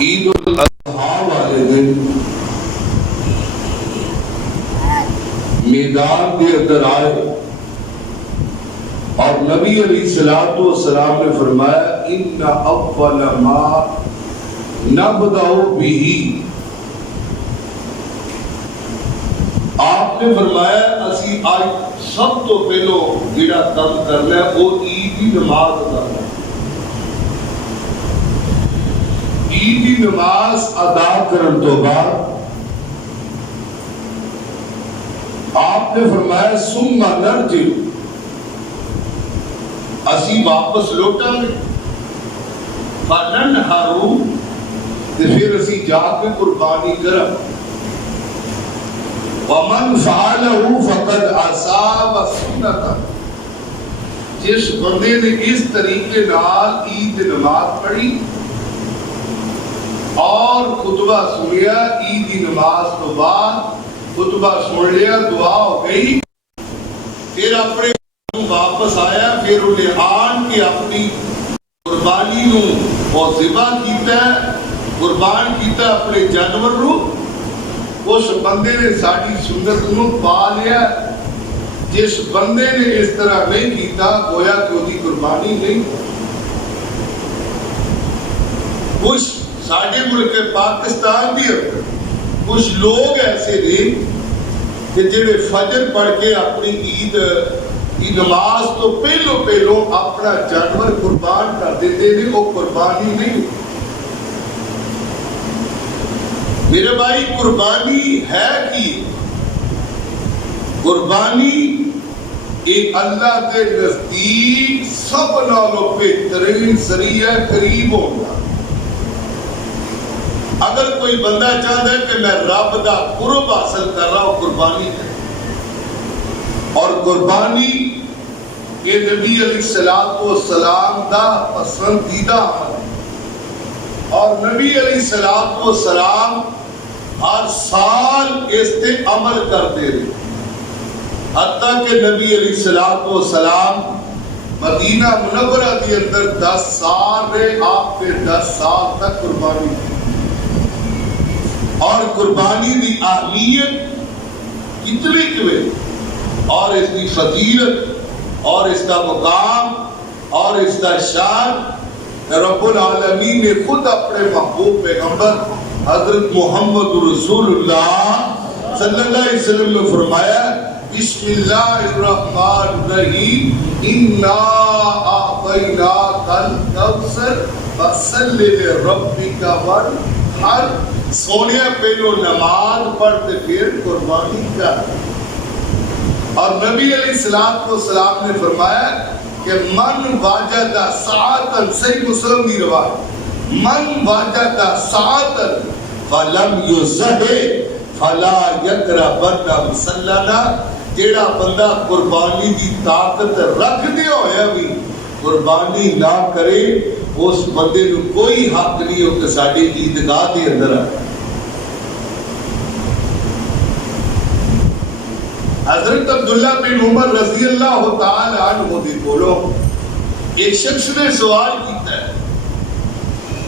عید الاضحیٰ والے دن میدان کے اندر آئے اور نبی علیہ الصلوۃ والسلام نے فرمایا ان اول ما نبدأ به، آپ نے فرمایا اسی آج سب تو پہلو جڑا کام کرنا ہے وہ عید کی نماز ادا کرنا۔ عید کی نماز ادا کرن تو بعد آپ نے فرمایا ثم نرجع، اسی واپس لوٹاں گے، فننحر، پھر اسی جا کے قربانی کریں۔ ومن فعلہ فقد اصاب سنتہ، جس بندے نے اس طریقے نال عید نماز پڑھی اور خطبہ سنیا، عید کی نماز تو بعد خطبہ سن لیا، دعا ہو گئی، پھر اپنے واپس آیا، پھر انہیں آن کے اپنی قربانی نو وہ ذبح کیتا ہے، قربان کیتا ہے اپنے جانور نو۔ اس بندے نے ساری سنت نو پا لیا۔ جس بندے نے اس طرح نہیں کیتا گویا کہ وہ قربانی نہیں۔ کچھ ساڑھے ملک پاکستان بھی کچھ لوگ ایسے نے کہ جنہیں فجر پڑھ کے اپنی عید کی نماز تو پہلو اپنا جانور قربان کر دیتے ہیں، وہ قربانی نہیں۔ میرے بھائی قربانی ہے کی قربانی ایک اللہ کے نزدیک سب نالوں بہترین ذریعہ قریب ہوگا۔ اگر کوئی بندہ چاہتا ہے کہ میں رب دا قرب حاصل کر رہا ہوں، قربانی ہے، اور قربانی یہ نبی علیہ السلام دا پسندیدہ عمل ہے، اور نبی علیہ السلام ہر سال اس تے عمل کرتے رہے، حتیٰ کہ نبی علیہ السلام مدینہ منورہ کے اندر 10 سال رہے، آپ نے 10 سال تک قربانی کی۔ اور قربانی دی اہمیت کتنی کبھی، اور اس کی فضیلت اور اس کا مقام اور اس کا شان رب العالمین نے خود اپنے محبوب پیغمبر حضرت محمد رسول اللہ صلی اللہ علیہ وسلم نے فرمایا بسم اللہ الرحمن الرحیم انا اعطیناک الکوثر فصل لربک وانحر، سونیا پہلو نماز پڑھتے پھر قربانی کر۔ اور نبی علیہ السلام نے فرمایا کہ من واجد ساعتاً، صحیح مسلم کی روایت، من واجد ساعتاً فلم یزہ فلا یقربن مصلانا، جیڑا بندہ قربانی دی طاقت رکھ دے ہویا بھی قربانی نہ کرے، اس بندے نو کوئی حق نہیں ہو کہ ساڑی عیدگاہ دے اندر آئے۔ حضرت عبداللہ بن عمر رضی اللہ تعالی عنہ دی بولو، ایک شخص نے سوال کیتا ہے،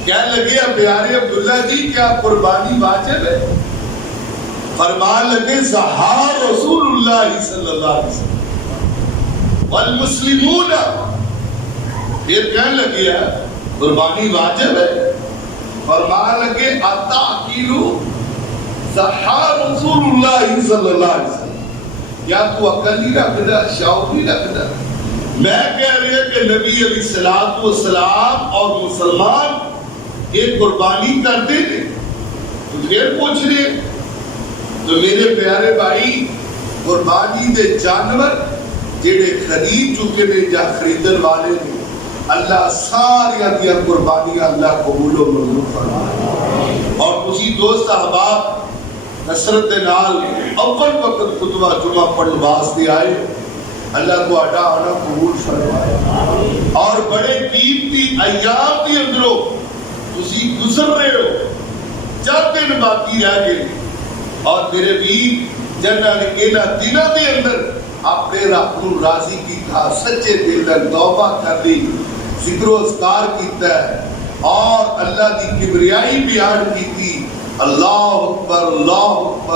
کہنے لگے پیارے عبداللہ جی کیا قربانی واجب ہے؟ فرمان لگے ضحیٰ رسول اللہ صلی اللہ علیہ وسلم والمسلمون، پھر کہنے لگے قربانی واجب ہے؟ فرمان لگے اتعقیلو ضحیٰ رسول اللہ صلی اللہ علیہ وسلم، یا تو عقل نہیں رکھتا، شعور نہیں رکھتا؟ میں کہہ رہی ہے کہ نبی علیہ السلام اور مسلمان یہ قربانی کرتے تھے، تو پھر پوچھ رہے تو میرے پیارے بھائی قربانی دے جانور جڑے خرید چکے نے یا خریدن والے نے، اللہ ساری دیا قربانیاں اللہ قبول و منظور فرمائے۔ اور تسی دوست احباب کثرت نال اول وقت خطبہ جمعہ پڑھن واسطے آئے، اللہ کو اڈا آنا قبول فرمائے، اور بڑے قیمتی ایام دی اندروں تسی گزر رہے ہو، 4 دن باقی رہ گئے، اور میرے ویر جنہاں نے کہنا دنوں دے اندر اپنے رب نو راضی کیتا، سچے دل نال توبہ کر لی، ذکر و اذکار کیتا ہے، اور اللہ دی کبریائی بیان کی تھی. اللہ اکبر لا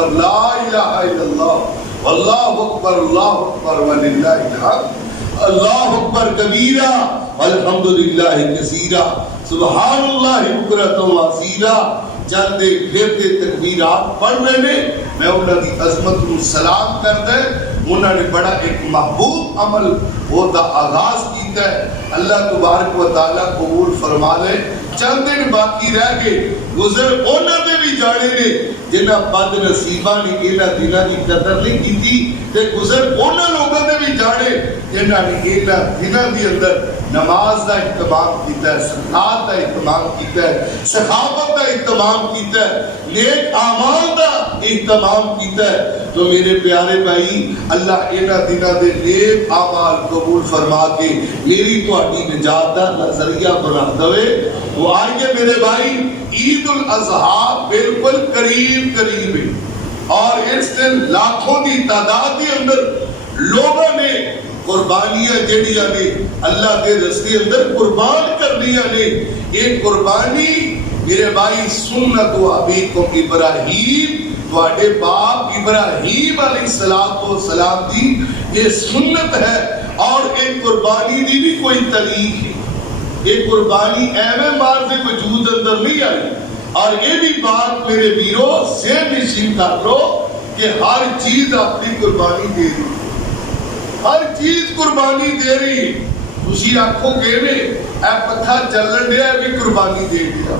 الہ الا اللہ واللہ اکبر وللہ الحمد اللہ اکبر کبیرہ والحمدللہ کثیرہ سبحان اللہ بکرۃ واصیلہ. چلتے پھرتے تکبیرات پڑھ رہے نے. میں انہاں دی عظمت نو سلام کردا ہے. انہاں نے بڑا ایک محبوب عمل وہ دا آغاز کیتا ہے. اللہ تبارک و تعالی قبول فرما لے. چند دن باقی رہ گئے گزر انہاں دے بھی جانے نے جنہاں بد نصیباں نے انہاں دناں دی قدر نہیں کیتی تے گزر انہاں لوگاں دے بھی جانے جنہاں نے انہاں دناں دی اندر نماز دا اہتمام کیتا ہے, زکات دا اہتمام کیتا ہے, سخاوت دا اہتمام کیتا ہے, نیک اعمال دا اہتمام کیتا ہے. تو میرے پیارے بھائی اللہ انہاں دناں دے نیک اعمال قبول فرما کے میری تہاڈی نجات دا نظریہ بنا دے. وہ آئیے میرے بھائی عید الاضحیٰ بالکل قریب ہے اور اس دن لاکھوں دی تعداد کے اندر لوگوں نے قربانیاں جڑیاں نے اللہ کے رستے اندر قربان کرنیاں نے. یہ قربانی میرے بھائی سنت ابیکم ابراہیم تواڈے باپ ابراہیم علیہ السلام دی یہ سنت ہے. اور ایک قربانی دی بھی کوئی طریق ہے. ایک قربانی ایویں مار سے وجود اندر نہیں آئی. اور یہ بھی بات میرے ویرو ذہن نشین کر لو کہ ہر چیز اپنی قربانی دے رہی, ہر چیز قربانی دے رہی. تسی آکھو گے میں اے پتھر چلن دیا بھی قربانی دے دیا,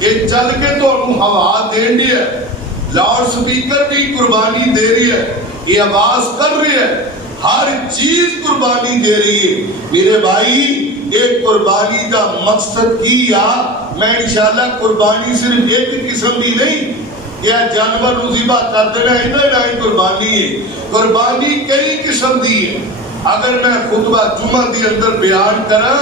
یہ چل کے تو ہوا دین دیا, لاؤڈ سپیکر بھی قربانی دے رہی ہے, یہ آواز کر رہی ہے, ہر چیز قربانی دے رہی ہے. میرے بھائی ایک قربانی کا مقصد کیا میں انشاءاللہ قربانی صرف ایک قسم دی نہیں کہ جانور ذبح کر دینا ادھر ہی قربانی ہے. قربانی کئی قسم دی ہے. اگر میں خطبہ جمعہ دی اندر بیان کرا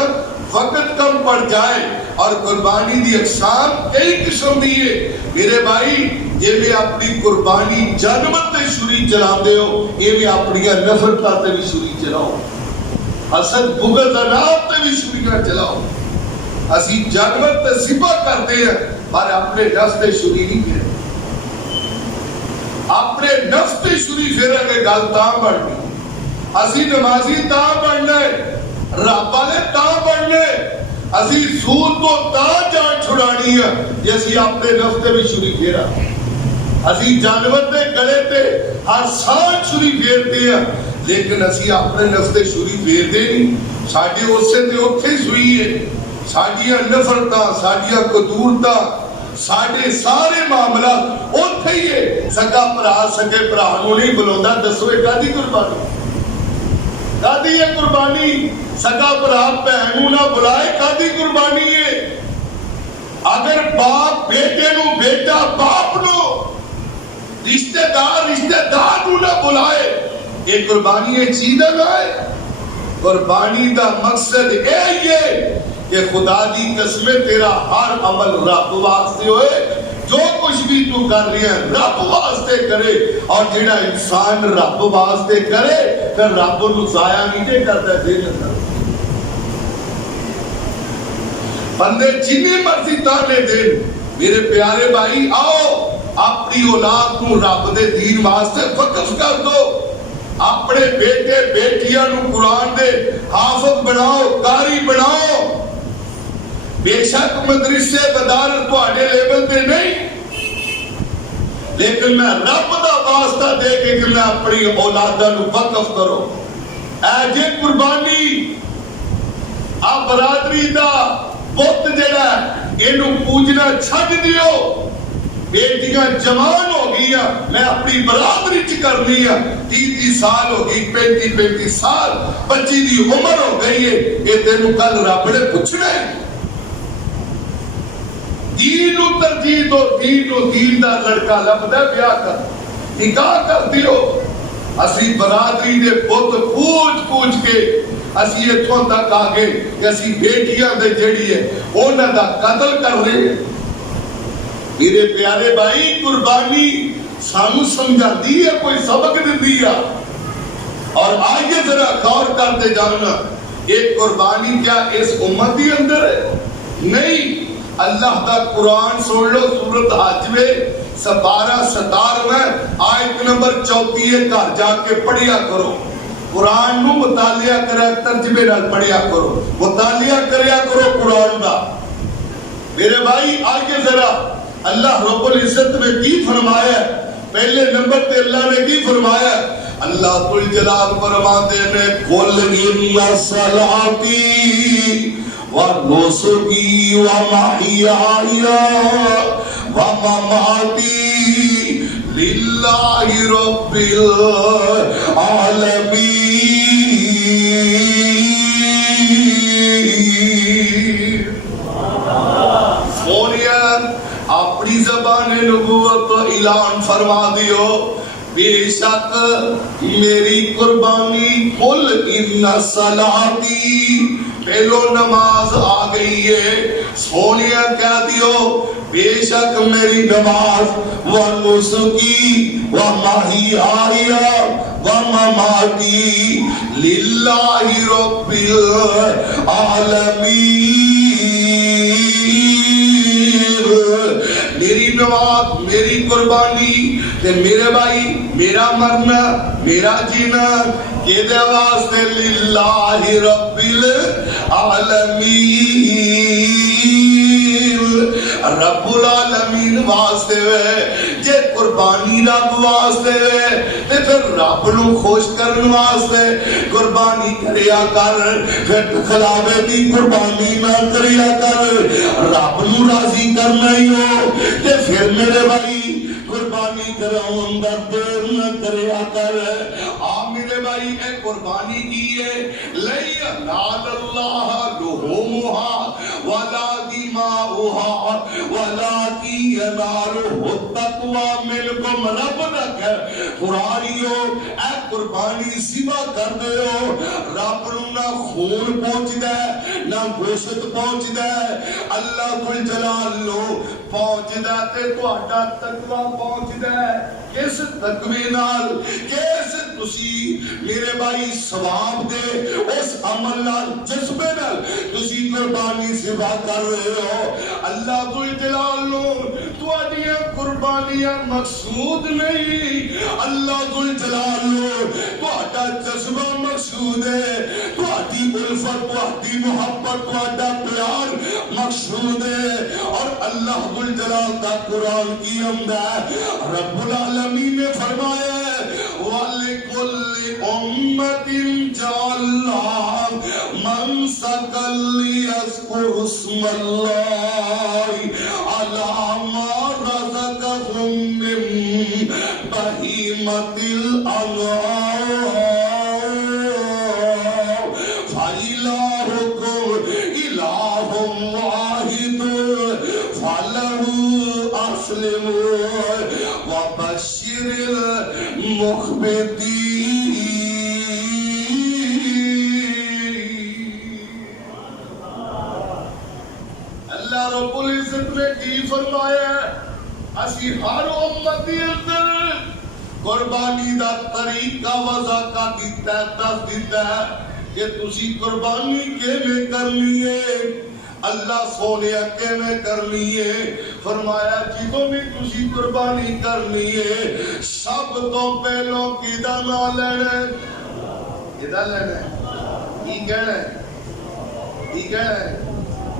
وقت کم پڑ جائے. اور قربانی دی اقسام کئی قسم دی ہے. میرے بھائی یہ میں اپنی قربانی جانور تے چھری چلا دے ہو, یہ میں اپنی نفرتاں تے بھی چھری چلاؤ, حسد بغض انات تے بھی چھری چلاؤ. اسی جانور تے ذبح کرتے ہیں پر اپنے نفس تے چھری نہیں پھیرتے. اپنے نفس تے چھری پھیرا کے گل تاں بڑھنی. اسی نمازی تاں بڑھنا ہے, رب والے تاں بڑھنا ہے, اسی سود تو تاں جان چھڑانی ہے کہ اسی اپنے نفس تے بھی چھری پھیرا. اسی جانور تے گلے تے ہر سال چھری پھیرتے ہیں لیکن اسی اپنے نفس تے چھری پھیرتے نہیں. ساڈے اسے تے اوتھے سوئی ہے, ساڈیاں نفرتاں, ساڈیاں قدورتاں, ساڈے سارے معاملات اوتھے ہی ہے. سگا بھرا سگے بھرا نوں نہیں بلاوندا, دسو اے کادی قربانی, کادی ہے قربانی. سگا بھرا بہن نوں نہ بلائے کادی قربانی ہے. اگر باپ بیٹے نو, بیٹا باپ نو, رشتہ دار نو نہ بلائے, یہ قربانی ہے چیز ہے. قربانی دا مقصد یہی ہے کہ خدا دی قسم تیرا ہر عمل رب واسطے ہوئے, جو کچھ بھی تو کر رہی ہے رب واسطے کرے. اور جڑا انسان رب واسطے کرے پھر رب نو ضائع نہیں کرتا. دے نظر بندے جنی مرضی تانے دے. میرے پیارے بھائی آؤ اپنی اولاد کو رب دے دین واسطے وقف کر دو. اپنے بیٹے بیٹیاں نو قرآن دے حافظ بناؤ, قاری بناؤ. بے شک مدرسے بدارت تواڈے لیول تے نہیں, لیکن میں رب دا واسطہ دے کے کہ میں اپنی اولاداں نو وقف کرو. اے جے قربانی آ برادری دا بت جڑا اینو پوجنا چھڈ دیو. بیٹیاں جوان ہو گئی, میں اپنی برادری چ کرنی ہے. 30 سال ہو گئی, 35 سال, بچی دی عمر ہو گئی ہے. یہ تینوں کل رب نے پوچھنا ہے. دین نو ترجیح دو, دین نو دین دا لڑکا لبدا بیاہ کر, نکاح کر دیو. اسی برادری دے بت پوچھ کے اسی اتھوں تک آ گئے کہ اسی بیٹیاں دے جڑی ہے انہاں دا قتل کر رہے ہیں. میرے پیارے بھائی قربانی سانو سمجھاتی ہے, کوئی سبق دیتی ہے. اور آئیے ذرا غور کرتے جانا, ایک قربانی کیا اس امت کے اندر ہے؟ نہیں, اللہ دا قرآن سن لو سورت حج میں 12-17 آیت نمبر 34 گھر جا کے پڑھیا کرو. قرآن نو مطالعہ کریا ترجمے نال پڑھیا کرو, مطالعہ کریا کرو قرآن دا. میرے بھائی آگے ذرا اللہ رب العزت نے کی فرمایا ہے؟ پہلے نمبر تے اللہ نے کی فرمایا ہے؟ اللہ ذل جلال فرماتے ہیں قل ان صلاتی و نسکی و محیای و مماتی للہ رب العالمین. اپنی زبان نبوت اعلان فرما دیو بے شک میری قربانی قل ان صلاتی پہلو نماز آ گئی ہے. سونیا کہہ دیو بے شک میری نماز و نسکی و محیای و مماتی للہ رب العالمین. میری نماز میری قربانی تے میرے بھائی میرا مرنا میرا جینا کیدے واسطے للہ رب العالمین. رب العالمین واسطے وے جے قربانی رب واسطے وے تے پھر رب نو خوش کرن واسطے قربانی کریا کر. پھر خلاوے دی قربانی نہ کریا کر, رب نو راضی کرنا ہی ہو تے پھر میرے بھائی قربانی کراؤں اندر دیر نہ کریا کر. میرے بھائی اے قربانی کی ہے لئی نال اللہ لحومها ولا دماؤها ولیکن ینالہ التقوی منکم. رب نہ کہ قرآنیو اے قربانی سوا کر دے ہو, رب نہ خون پہنچ دے نہ گوشت پہنچ دے, اللہ ذل جلال لو پہنچ دے تے تہاڈا تقوی پہنچ دے. کس تقوی نال کس تسی میرے بھائی ثواب دے اس عمل نال جذبے نال تسی قربانی سوا کر رہے ہو. اللہ ذل جلال لو تہاڈیاں قربانیاں مقصود نہیں, اللہ ذل جلال لو تہاڈا جذبہ مقصود ہے, تہاڈی الفت تہاڈی محبت تہاڈا پیار مقصود ہے. اور اللہ ذل جلال دا قرآن کی حمد ہے. رب العالمین نے فرمایا ہے وَلِكُلِّ أُمَّةٍ جَعَلْنَا مَنسَكًا لِيَذْكُرُوا اسْمَ اللَّهِ عَلَىٰ مَا رَزَقَهُم مِّن بَهِيمَةِ الْأَنْعَامِ فَإِلَٰهُكُمْ إِلَٰهٌ وَاحِدٌ فَلَهُ أَسْلِمُوا وَبَشِّرِ الْمُخْبِتِينَ. اللہ رب العزت نے کی فرمایا اسی ہر امتی اندر قربانی دا طریقہ وضع کا دیتا ہے, دس دیتا ہے کہ تسی قربانی کیویں کرنی ہے. اللہ سونیا کیویں کرنی ہے؟ فرمایا جدوں بھی تسی قربانی کرنی ہے سب تو پہلو کیدا نام لینا ہے؟ کیدا لینا ہے؟ کی کہنا ہے؟ کی کہنا ہے؟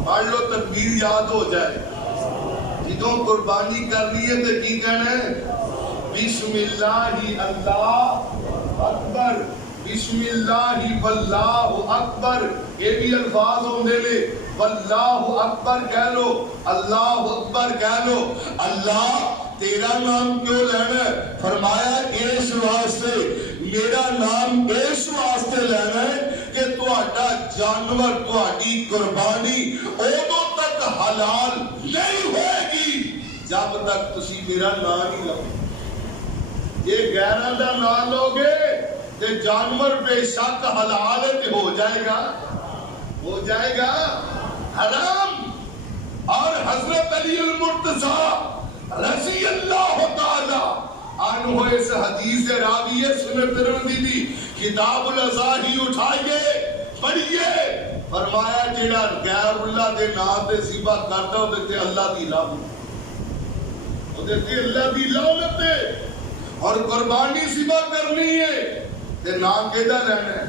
پڑھ لو تکبیر یاد ہو جائے. جدوں قربانی کرنی ہے تو کی کہنا ہے؟ بسم اللہ اللہ اکبر, بسم اللہ واللہ اکبر. یہ بھی الفاظ ہوندے نے, واللہ اکبر کہہ لو, اللہ اکبر کہہ لو. اللہ تیرا نام کیوں لینا ہے؟ فرمایا اس واسطے, میرا نام اس واسطے لینا ہے کہ تہاڈا جانور تہاڈی قربانی ادوں تک حلال نہیں ہوئے گی جب تک تسی میرا نام نہیں لو. یہ غیراں دا نام لو گے تے جانور بے شک حلال ہے تے ہو جائے گا, ہو جائے گا حرام. اور حضرت علی المرتضی رضی اللہ تعالی عنہ اس حدیث راوی ہے سنن ترمذی دی کتاب الاضاحی اٹھائیے پڑھیے. فرمایا جڑا غیر اللہ دے نام تے ذبح کردا او تے اللہ دی لعنت، او تے اللہ دی لعنت ہے۔ اور قربانی ذبح کرنی ہے تے نام کیدا لینا ہے؟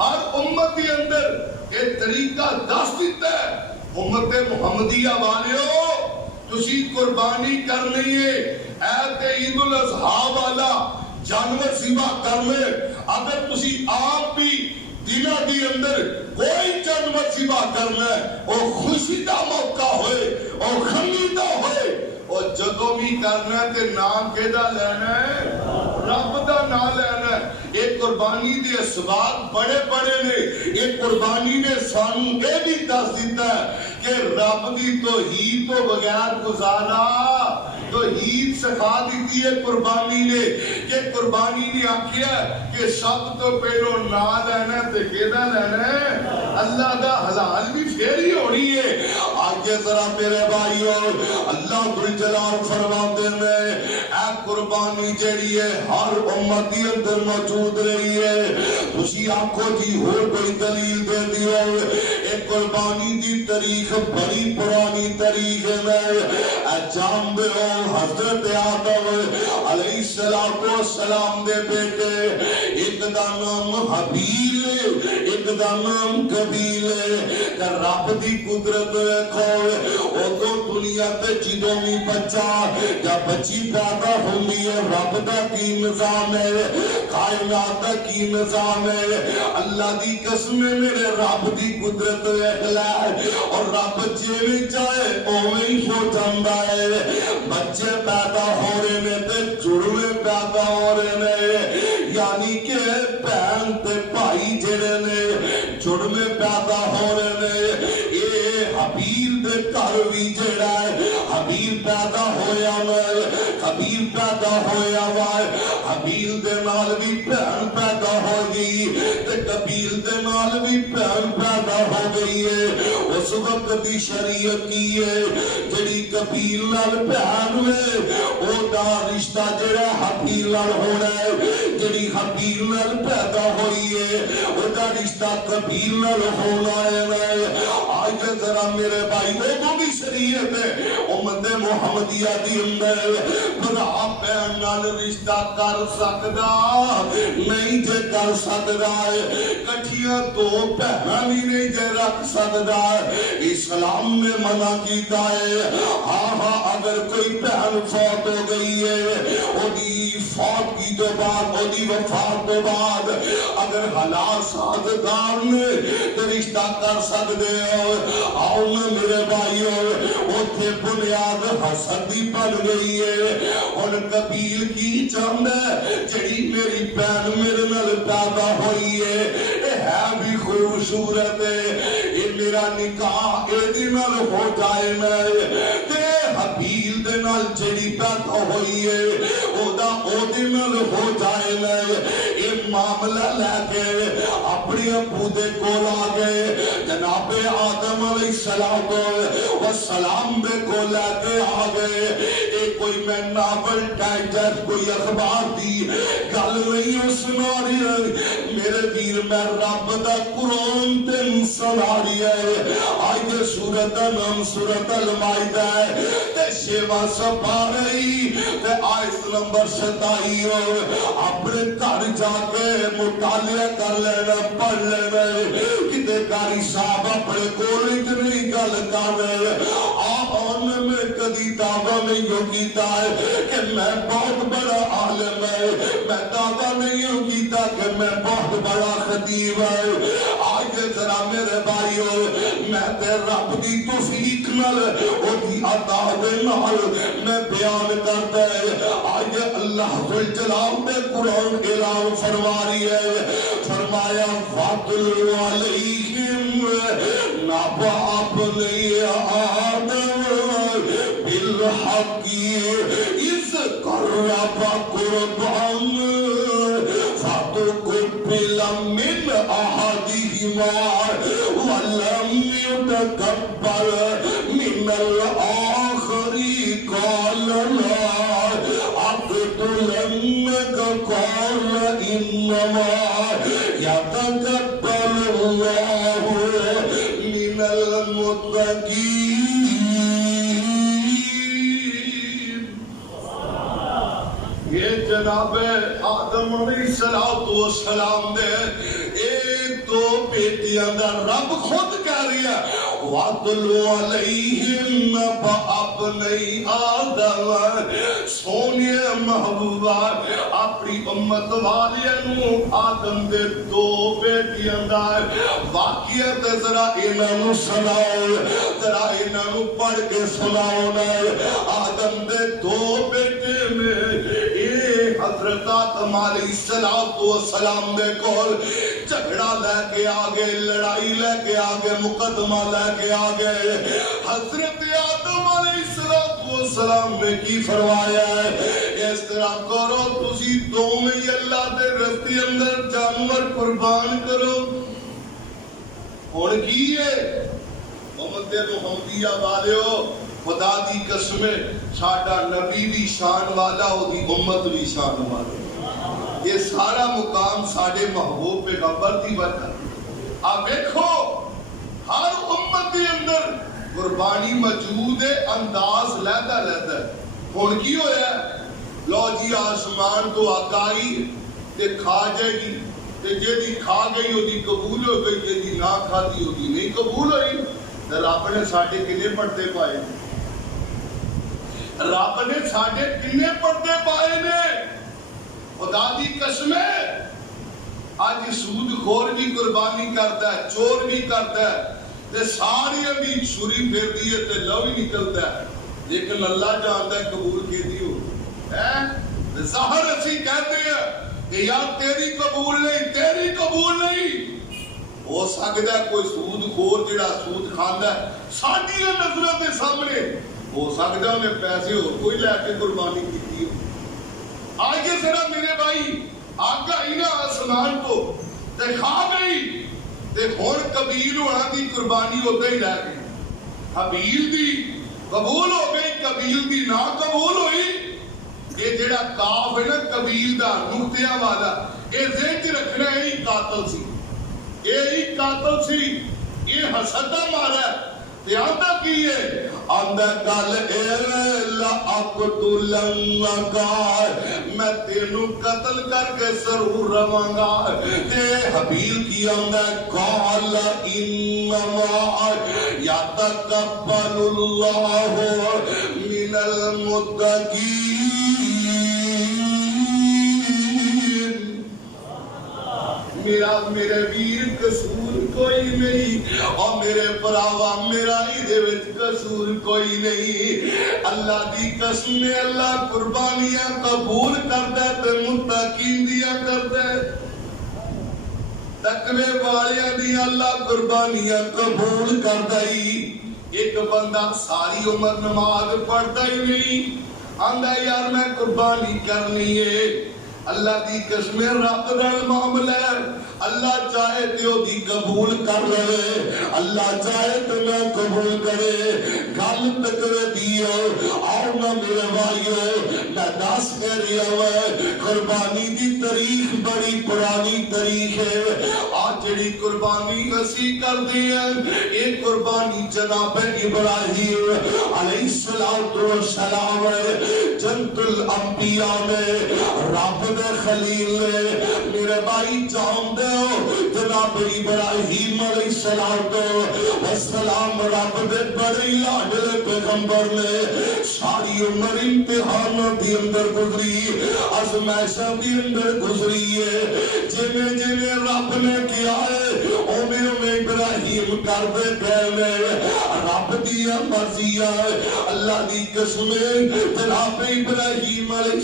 ہر امت کے اندر یہ طریقہ دس دیتا ہے۔ امت محمدیہ والیو تسی قربانی کرنی ہے، ایت عید الاضحیٰ والا جانور ذبح کر لے۔ اگر تسی آپ بھی دنوں کے اندر کوئی جانور ذبح کرنا ہے، وہ خوشی دا موقع ہوئے اور خمیدہ ہوئے، اور جدوں بھی کرنا ہے تے نام کیدا لینا ہے؟ رب دا نام لینا ہے۔ ایک قربانی دے اسباب بڑے بڑے نے۔ ایک قربانی نے سانوں یہ بھی دس دیتا ہے کہ رب دی توحید تو بغیر گزارا، توحید سکھا دیتی ہے قربانی نے، کہ قربانی نے آکھیا کہ سب تو پہلو نام لینا ہے تے کیدا لینا ہے؟ اللہ دا حلال بھی پھر ہی ہونی ہے۔ آگے ذرا میرے بھائیو، اللہ جلال فرماتے ہیں اے قربانی جڑی ہے ہر امت کے اندر موجود رہی ہے۔ تسی آنکھو جی ہور کوئی دلیل دے دیو، ایک قربانی دی تاریخ بڑی پرانی تاریخ ہے۔ اے جانبے ہو حضرت آدم علیہ السلام دے بیٹے، ایک دا نام حابیل، ایک دا نام قابیل ہے۔ رب دی قدرت دیکھو، او تو دنیا تے جدوں بھی بچہ یا بچی پیدا ہوندی ہے، رب دا کی نظام ہے، کائنات دا کی نظام ہے۔ اللہ دی قسم میرے رب دی قدرت ہے، اور رب جیویں چاہے اوویں ہی ہو جاندا ہے۔ بچے پیدا ہو رہے نے تے جڑوے پیدا ہو رہے نے، یعنی کہ بہن تے بھائی جڑے نے جڑوے پیدا ہو رہے نے۔ اے حابیل دے گھر وی جڑا ہے حابیل پیدا ہویا ہے، قابیل پیدا ہویا ہے، حابیل دے نال بھی بہن پیدا ہو گئی تے قابیل دے نال بھی بہن پیدا ہو گئی ہے۔ اس وقت دی شریعت کی ہے جڑی قابیل نال بہن ہے او دا رشتہ جڑا حابیل نال ہونا ہے، جڑی حابیل نال پیدا ہوئی ہے او دا رشتہ قابیل نال ہونا ہے۔ آج ذرا میرے بھائی وہ بھی شریعت ہے امت محمدیہ دی اندر بھرا بہن نال رشتہ کر سکدا نہیں جے کر سکدا ہے، کٹھیاں دو بہن ہی نہیں جے رکھ سکدا، اسلام نے منع کیتا ہے۔ ہاں اگر کوئی بہن فوت ہو گئی ہے، او دی فوت کی تو بعد، او دی وفات تو بعد اگر حلال سازگار نے رشتہ کر سکدے ہو، آؤ نا میرے بھائیو، اوتھے بنیاد حسد دی بن گئی ہے۔ اور قابیل کی چاہندا ہے جڑی میری بہن میرے نال پیدا ہوئی ہے بھی خوبصورت ہے، اے میرا نکاح اے دی نال ہو جائے نا، تے حابیل دے نال جڑی پیدا ہوئی ہے او دے نال ہو جائے نا۔ اے معاملہ لے کے اپنی ابو دے کول آ گئے، جناب آدم علیہ السلام دے کول لے کے آ گئے۔ اے کوئی میں ناول ڈائجسٹ کوئی اخبار دی گل نہیں سنا رہی، میرے ویر میں رب دا قرآن تین سنا رہی ہے۔ آئیے سورت دا نام سورت المائدہ ہے تے 6واں سپارہی تے آیت نمبر 27 اپنے گھر جا کے مطالعہ کر لینا، پڑھ لینا، کتے کاری صاحب اپنے کول اتنی گل کر رہے آپ میں کدی دعویٰ نہیں ہو کیتا ہے کہ میں بہت بڑا عالم ہے، میں دعویٰ نہیں ہو کیتا کہ میں بہت بڑا خطیب ہے۔ آج ذرا میرے بھائیو، میں تے رب دی توفیق نال او دی عطا دے نال میں بیان کرتا ہے۔ آج اللہ ذوالجلال دے قرآن اعلان فرما رہی ہے، فرمایا وَاتْلُ عَلَيْهِمْ نَبَأَ ابْنَيْ آدَمَ بِالْحَقِّ إِذْ قَرَّبَا قُرْبَانًا فَتُقُبِّلَ مِنْ أَحَدِهِمَا وَلَمْ يُتَقَبَّلْ مِنَ الْآخَرِ قَالَ لَا أَقْتُلَنَّكَ قَالَ إِنَّمَا يَتَقَبَّلُ اللَّهُ یہ جناب آدم علیہ السلام دے اے دو بیٹیاں دا رب خود کہہ رہی ہے وَاتْلُ عَلَيْهِمْ نَبَأَ ابْنَيْ آدَمَ سونے محبوبہ اپنی امت والیاں آدم دے دو بیٹیاں دا واقعات ذرا انہاں سناؤ ذرا انہاں پڑھ کے سناؤ نا آدم دے دو بیٹے میں حضرت آدم علیہ السلام دے کول جھگڑا لے کے آگے لڑائی لے کے آگے مقدمہ لے کے آگے حضرت آدم علیہ السلام نے کی فرمایا ہے اس طرح کرو تسی دو میں اللہ دے رستے اندر جانور قربان کرو اور کی ہے امت محمدیہ والیو خدا دی قسم ساڈا نبی بھی شان والا او دی امت بھی شان والا یہ سارا مقام ساڈے محبوب پیغمبر دی وجہ آپ دیکھو ہر امت کے اندر قربانی موجود ہے انداز لیدا لیدا ہن کی ہویا لو جی آسمان تو آگائی تے کھا جائے گی تے جیدی کھا گئی او دی قبول ہو گئی جیدی نہ کھاتی او دی نہیں قبول ہوئی تے رب نے ساڈے کنے پردے پائے رب نے ساڈے کنے پردے پائے نے خدا دی قسم ہے آج سود خور بھی قربانی کرتا ہے چور بھی کرتا ہے تے ساری بھی چھری پھر دیئے تے لو ہی نکلتا ہے لیکن اللہ جانتا ہے قبول کی دیو ظاہر اسی کہتے ہیں کہ یار تیری قبول نہیں ہو سکتا ہے کوئی سود خور جڑا سود کھاندا ہے ساڈی نظروں کے سامنے ہو سکتا ہے انہیں پیسے ہو کوئی لے کے قربانی کی ہو آگے ذرا میرے بھائی آگا ہی نا آسمان کو تے کھا گئی تے ہون قبیل ہونا دی قربانی ہوتا ہی رہ گئی حبیل دی قبول ہو گئی قبیل دی نہ قبول ہوئی یہ جڑا کاف ہے نا قبیل دا نقطیاں والا یہ ذہن چ رکھنا ہے یہ قاتل سی یہ حسدہ مارا ہے آندہ کی ہے آندہ کل لَأَقْتُلَنَّكَ میں تینوں قتل کر کے ضرور رواں گا تے حبیل کی آندہ قَالَ إِنَّمَا يَتَقَبَّلُ اللَّهُ مِنَ الْمُتَّقِينَ میرے ویر قصور کوئی نہیں اور میرے پراوا میرا ہی دے وچ قصور کوئی نہیں اللہ دی قسم اللہ قربانیاں قبول کردا ہے تے متقین دیاں کردا ہے تقوی والیاں دی اللہ قربانیاں قبول کردا ہی ایک بندہ ساری عمر نماز پڑھتا ہی نہیں آندا یار میں قربانی کرنی ہے اللہ دی قسم رب نال معاملہ ہے اللہ چاہے تے او دی قبول کر لے اللہ چاہے تے میں قبول کرے گل تکرے دیو آؤ نہ میرے بھائیو میں دس کہہ رہا ہے قربانی دی تاریخ بڑی پرانی تاریخ ہے آج جڑی قربانی اسی کر دی ہے ایک قربانی جناب ابراہیم علیہ السلام جنت الانبیاء میں رب دے خلیل نے میرے بھائی جان دے ہو جناب ابراہیم علیہ السلام رب دے بڑی لاڈلے پیغمبر نے ساری عمر امتحانوں دی اندر گزری آزمائشوں دی اندر گزری ہے جنہیں رب نے کیا ہے اومیں ابراہیم کر دے گئے رب دیا مرضی ہے اللہ دی قسم جناب ابراہیم علیہ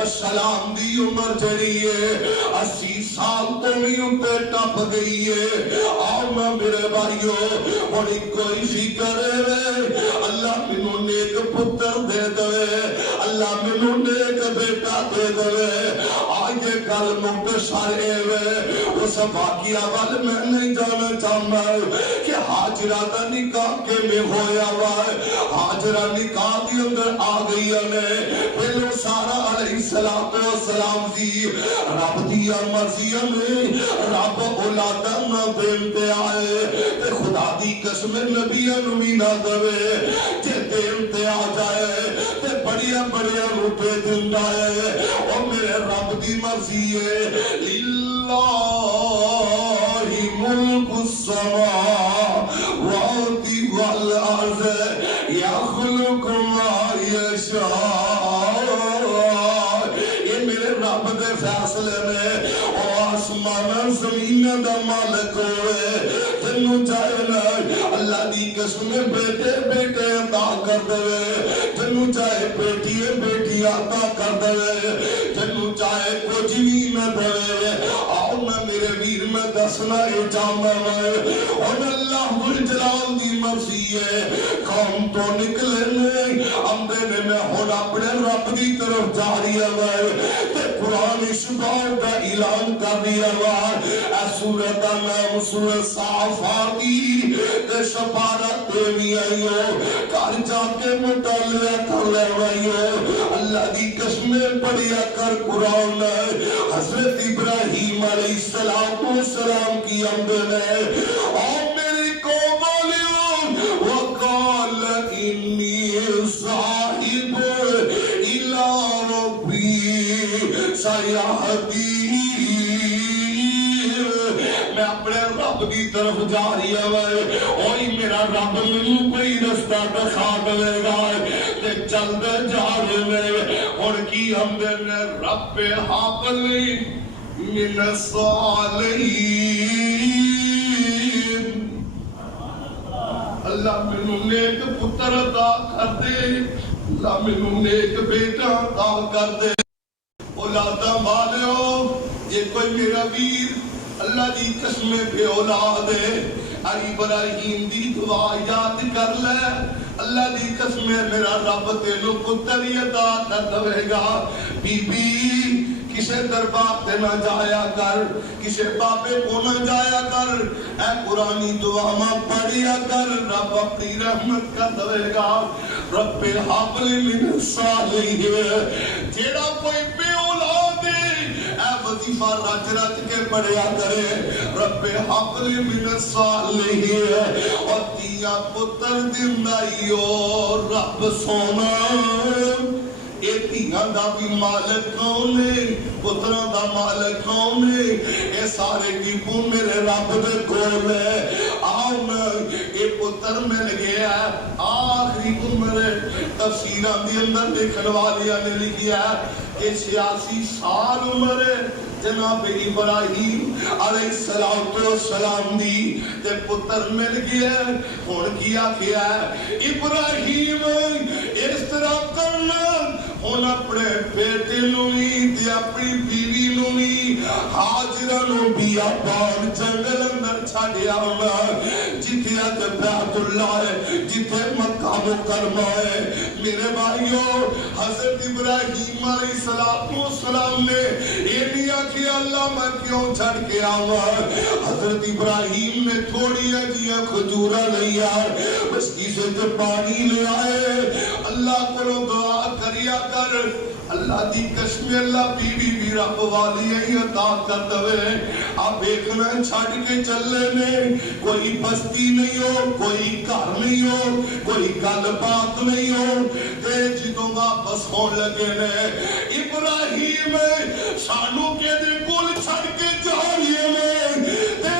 السلام دی عمر جڑی ہے 80 سال تو بھی اوپر ٹپ گئی ہے آؤ نہ میرے بھائیو بڑی کوئی فکر ہے اللہ مینوں نیک پتر دے دے اللہ مینوں نیک بیٹا دے دے آگے کل مختصر ہے اس واقعہ وال میں نہیں جانا چاہتا کہ حاجرہ دا نکاح کے میں ہویا ہوا ہے حاجرہ نکاح دی اندر آ گئی ہے پہلو سارا علیہ السلام دی رب دیا مرضی میں رب اولادہ نہ دیمتے آئے تے خدا دی قسم نبیہ نمی نہ دوے جے دیمتے آ جائے تے بڑیا روپے دن سمجھا ہے اور میرے رب دی مرضی ہے للہ ملک السماوات والارض یخلق ما یشاء یہ میرے رب دے فیصلے میں اور آسمان زمین دا مالک ہوئے جنوں چاہے نا اللہ دی قسم بیٹے بیٹے عطا کر دے جنوں چاہے بیٹی بیٹی عطا کر دے جنوں چاہے کچھ بھی نہ دے آؤ میں میرے ویر میں دسنا یہ چاہتا ہے اور اللہ جلال دی مرضی ہے قوم تو نکلے نہیں امدے نے میں ہون اپنے رب دی طرف جاری ہے تے قرآن اس بات کا اعلان کر دیا ہے اے سورہ کا نام سورہ صافاتی تے سپارہ دیوی آئیو کار جا کے مطالعہ کر لے آئیو اللہ دی قسمیں پڑھیا کر قرآن حضرت ابراہیم علیہ السلام کی امد نے اور میری قوم علیوں وقال انی صاحب الى ربی سیاحدین میں اپنے رب دی طرف جا رہی ہے وہی میرا رب میں کوئی رستہ دکھا دے گا تے چل دے جا رہے اور کی ہم دے رب حابلی من الصالحین اللہ میں نیک پتر عطا کر دے اللہ میں نیک بیٹا عطا کر دے اولادا مالیو یہ کوئی میرا ویر اللہ دی قسم بے اولاد ہے ابراہیم دی دعا یاد کر لے اللہ دی قسم میرا رب تینو پتر عطا کر دے گا بی بی کسے دربار تے نہ جایا کر کسے بابے کو نہ جایا کر اے قرآنی دعا ماں پڑھیا کر رب اپنی رحمت کا دے گا رب حابل من صالح جیڑا کوئی بے اولاد اے وظیفہ رج رج کے پڑھیا کرے رب حابل من صالح اور دیا پتر دندائیو رب سونا اے تیاں دا بھی مالک کون ہے پتران دا مالک کون ہے اے سارے کی پو میرے رب دے کول ہے آؤ نا اے پتر مل گیا آخری عمر تفسیران دی اندر دیکھن والیا نے لکھیا کہ 86 سال عمر ہے جناب ابراہیم علیہ السلام دی تے پتر مل گیا ہون کیا کیا ہے ابراہیم اس طرح کرنا ہون اپنے بیٹے نوی تے اپنی بیوی نوی حاجرہ نو بیابان جنگل اندر چھاڑیا ہونا جتے اج بیت اللہ ہے جتے مکہ مکرمہ ہے میرے بھائیو حضرت ابراہیم علیہ السلام نے یہ دیا کہ اللہ میں کیوں چھڑ کے آوا حضرت ابراہیم نے تھوڑی اجیاں کھجورہ لیا بسکی سے جو پانی لے آئے اللہ کو دعا کریا کر اللہ دی قسم اللہ بیوی بھی رب والی ہی عطا کر دوے آپ ایکنا چھڑ کے چلے میں کوئی بستی نہیں ہو کوئی گھر نہیں ہو کوئی گل بات نہیں ہو تے جدوں واپس ہون لگے نے ابراہیم سانو کے دے کول چھڑ کے جائیے میں تے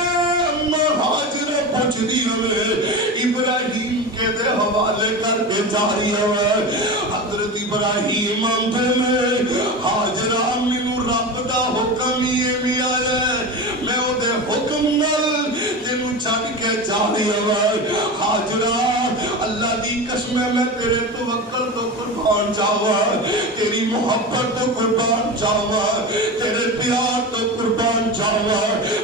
اما حاجر پوچھ دی ہوئے ابراہیم کے دے حوالے کر کے جائیے ہوئے حضرت ابراہیم اندھے میں حاجرہ منو رب دا حکم یہ بھی آئے میں او دے حکم نل تینو چھڑ کے جائیے ہوئے حاجرہ اللہ دی قسم میں تیرے توکل تو قربان جاوا تیری محبت تو قربان جاوا تیرے پیار تو قربان جاوا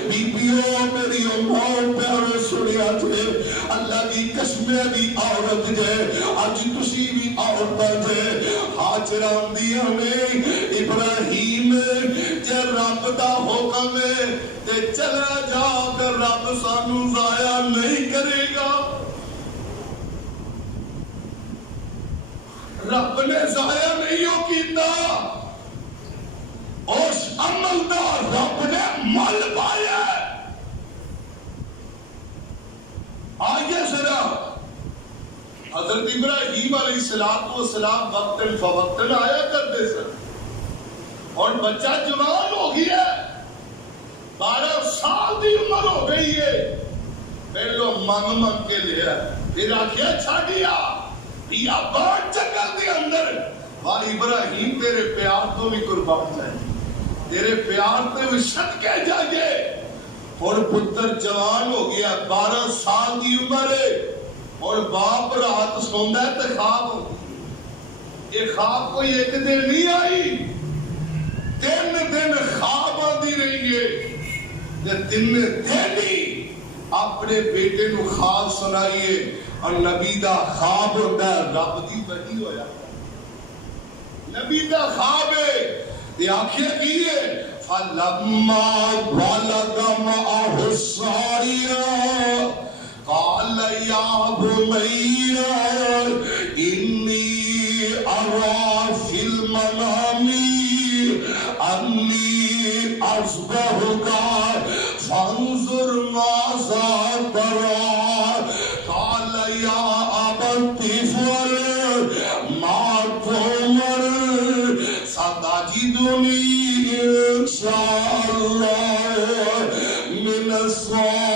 بی بیو میری اماؤ پیارے سنیا جے اللہ دی قسم دی عورت جے آج تسی بھی عورت جے حاجران دی ہمیں ابراہیم جے رب دا حکم ہے تے چلا جا کر رب سانو ضائع نہیں کرے گا رب نے ضائع نہیں ہو کیتا اس عمل دا رب نے مل پایا آئیے ذرا حضرت ابراہیم علیہ السلام وقتاً فوقتاً آیا کرتے سن اور بچہ جوان ہو گیا، 12 سال دی عمر ہو گئی ہے، پہلو منگ کے لیا، پھر آخیا چھاڑیا پیا بان جنگل دے اندر، واہ ابراہیم تیرے پیار تو بھی قربان جائے، تیرے پیار تے بھی صدقے جائے۔ اور پتر جوان ہو گیا، 12 سال دی عمر ہے، اور باپ رات سوندا ہے تے خواب ہوتی ہے۔ یہ خواب کوئی ایک دن نہیں آئی، 3 دن خواب آتی رہی ہے، 3 دن ہی اپنے بیٹے نو خواب سنائیے، اور نبی دا خواب ہوتا ہے رب دی وحی ہویا، نبی دا خواب ہے، یہ آخر کی ہے فَلَمَّا بَلَغَ مَعَهُ السَّعْيَ قَالَ يَا بُنَيَّ إِنِّي أَرَى فِي الْمَنَامِ أَنِّي أَصْبَحُكَ فَانظُرْ مَاذَا تَرَى قَالَ يَا أَبَتِ افْعَلْ مَا تُؤْمَرُ سَتَجِدُنِي إِن شَاءَ اللَّهُ مِنَ الصَّابِرِينَ۔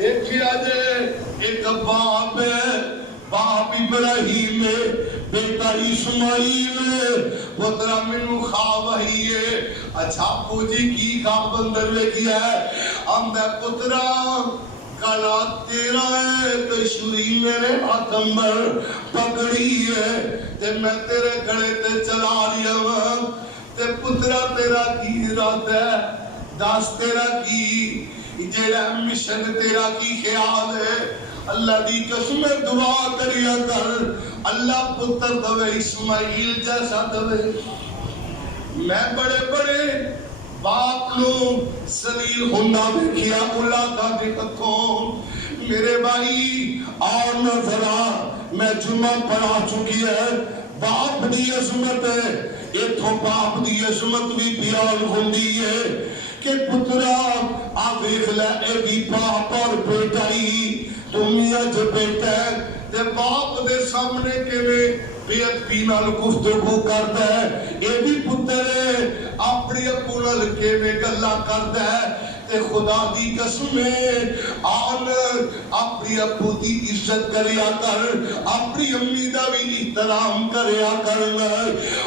دیکھیا جے ایک باپ ہے، باپ ابراہیم ہے، بیٹا اسماعیل ہے، پترا منو خواب آئی ہے، اچھا پوجی کی خواب اندر لے کیا ہے، اندر پترا کلا تیرا ہے، تشوری میرے ہاتھ اندر پکڑی ہے، تے میں تیرے گھڑے تے چلا لیا ہوں، تے پترا تیرا کی ارادہ ہے، داس تیرا کی جیڑا مشن تیرا کی خیال ہے، اللہ دی قسم دعا کریا کر، اللہ پتر دوے اسماعیل جیسا دوے۔ میں بڑے بڑے باپ نو سلیل ہندا دیکھیا اولادا دے ہتھوں، میرے بھائی اور نظرہ میں جمعہ پڑھا چکی ہے، باپ دی عظمت ہے، ایتھوں باپ دی عظمت بھی بیان ہوندی ہے کہ پترا آویخ لے اے دی باپ اور بیٹائی تمہیں اج بیٹا ہے تے باپ دے سامنے کے میں بیعت بینال گفتگو کرتا ہے، اے بھی پتر ہے اپنی اپنال کے میں گلہ کرتا ہے، تے خدا دی قسمیں آن اپنی ابو دی عزت کریا کر، اپنی امی دا بھی احترام کریا کرنا،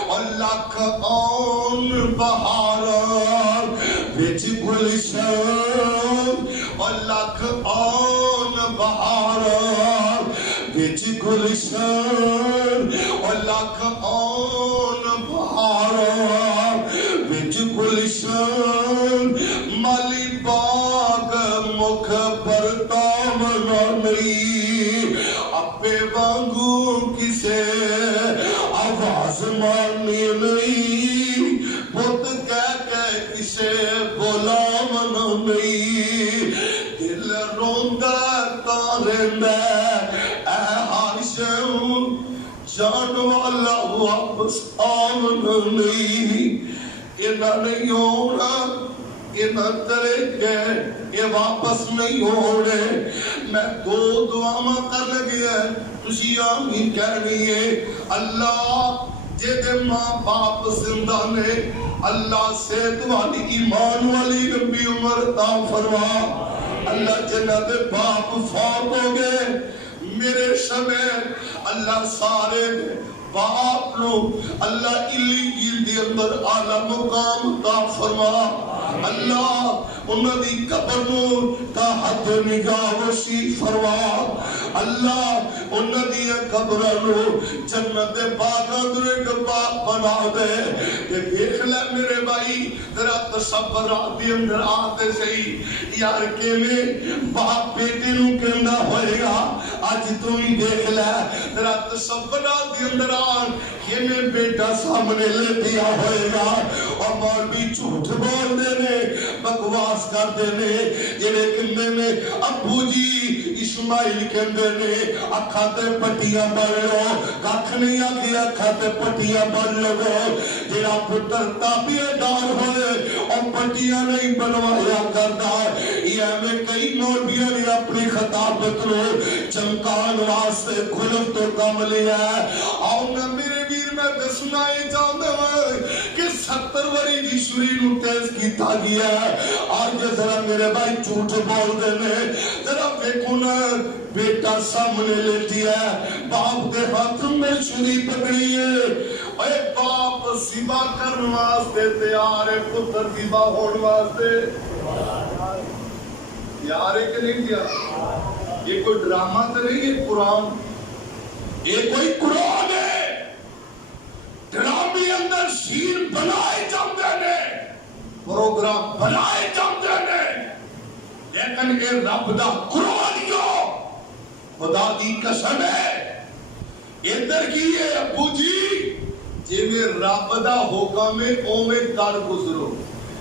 اور لاکھ آن بہاران بیچ گلشان، اور لاکھ آن بہاران بیچ گلشان، اور لاکھ آن بہاران بیچ گلشان، مالی باغ مکھ پرتام نہیں، اپے وانگو کسے آواز مانی نہیں، بت کہہ کسے بولا من نہیں، دل روندہ تارے میں اے حاشم جان والا واپس آمن نہیں، انہا نہیں ہونا، انہا طریقے یہ واپس نہیں ہونے، میں 2 دعاواں کر لگی ہے، تسی آمین کہنی ہے، اللہ جے دے ماں باپ زندہ نے، اللہ صحت والی ایمان والی لمبی عمر عطا فرما، اللہ جنہ دے باپ فوت ہو گئے میرے سمے، اللہ سارے باپ لو اللہ علیین دی اندر اعلی مقام عطا فرما، اللہ انہاں دی قبر نو تا حد نگاہ وسیع فرما، اللہ انہاں دی قبراں نو جنت دے باغاں دے باغ بنا دے، تے دیکھ لے میرے بھائی ذرا تصور دی اندر آتے صحیح یار کیویں باپ بیٹے نو کہندا ہوئے گا، اج تو ہی دیکھ لے ذرا تصور دی اندر یہ میں بیٹا سامنے لے دیا ہوئے گا، اور مولوی جھوٹ بول دینے بکواس کر دینے، جنہیں کہنے میں ابو جی اسماعیل کہنے نے اکھاتے پٹیاں بڑھ لو، کاکھ نہیں آگی اکھاتے پٹیاں بڑھ لو، جنہاں پتر تابیہ دار ہوئے اور پٹیاں نہیں بنوایا کرتا، یہ ہمیں کئی مولویوں نے اپنے خطابت نو چمکان واسطے کھلم تو کم لیا ہے. آؤ نہ میرے ویر میں دسنا ہی چاہتا ہوں کہ 70 وری دی شری نو تیز کیتا گیا ہے. آج ذرا میرے بھائی جھوٹ بول دینے ذرا دیکھو نا بیٹا سامنے لیتی ہے باپ دے ہاتھ میں چھری پکڑی ہے. اے باپ سیوا کرن واسطے تیار ہے پتر سیوا ہون واسطے تیار ہے کہ نہیں تیار؟ یہ کوئی ڈرامہ تو نہیں ہے قرآن، یہ کوئی قرآن ہے. ڈرامے اندر سین بنائے جاندے نے پروگرام بنائے جاندے نے لیکن اے رب دا قرآن یو خدا دی قسم ہے ادھر کی ہے ابو جی جی میں رب دا حکم ہے اوے کر گزرو.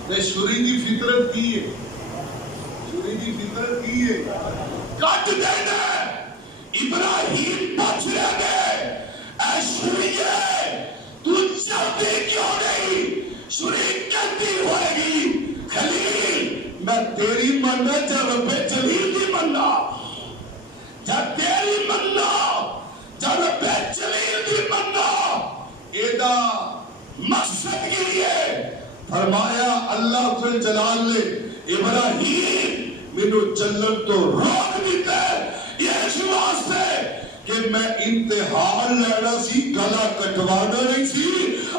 میں شری دی فطرت کی ہے شری دی فطرت کی ہے کٹ دینا ابراہیم بچ رہے گئے. اے شریعے تو چلتے کیوں نہیں؟ شریع کہتی ہوئے گی خلیل میں تیری مننا جب رب جلیل دی مننا جب تیری مننا جب رب جلیل دی مننا ایدہ مقصد کے لیے فرمایا اللہ جل جلال نے ابراہیم منو جنت تو روک دیتا ہے یہ اس واسطے کہ میں امتحان لینا سی گلا کٹوانا نہیں سی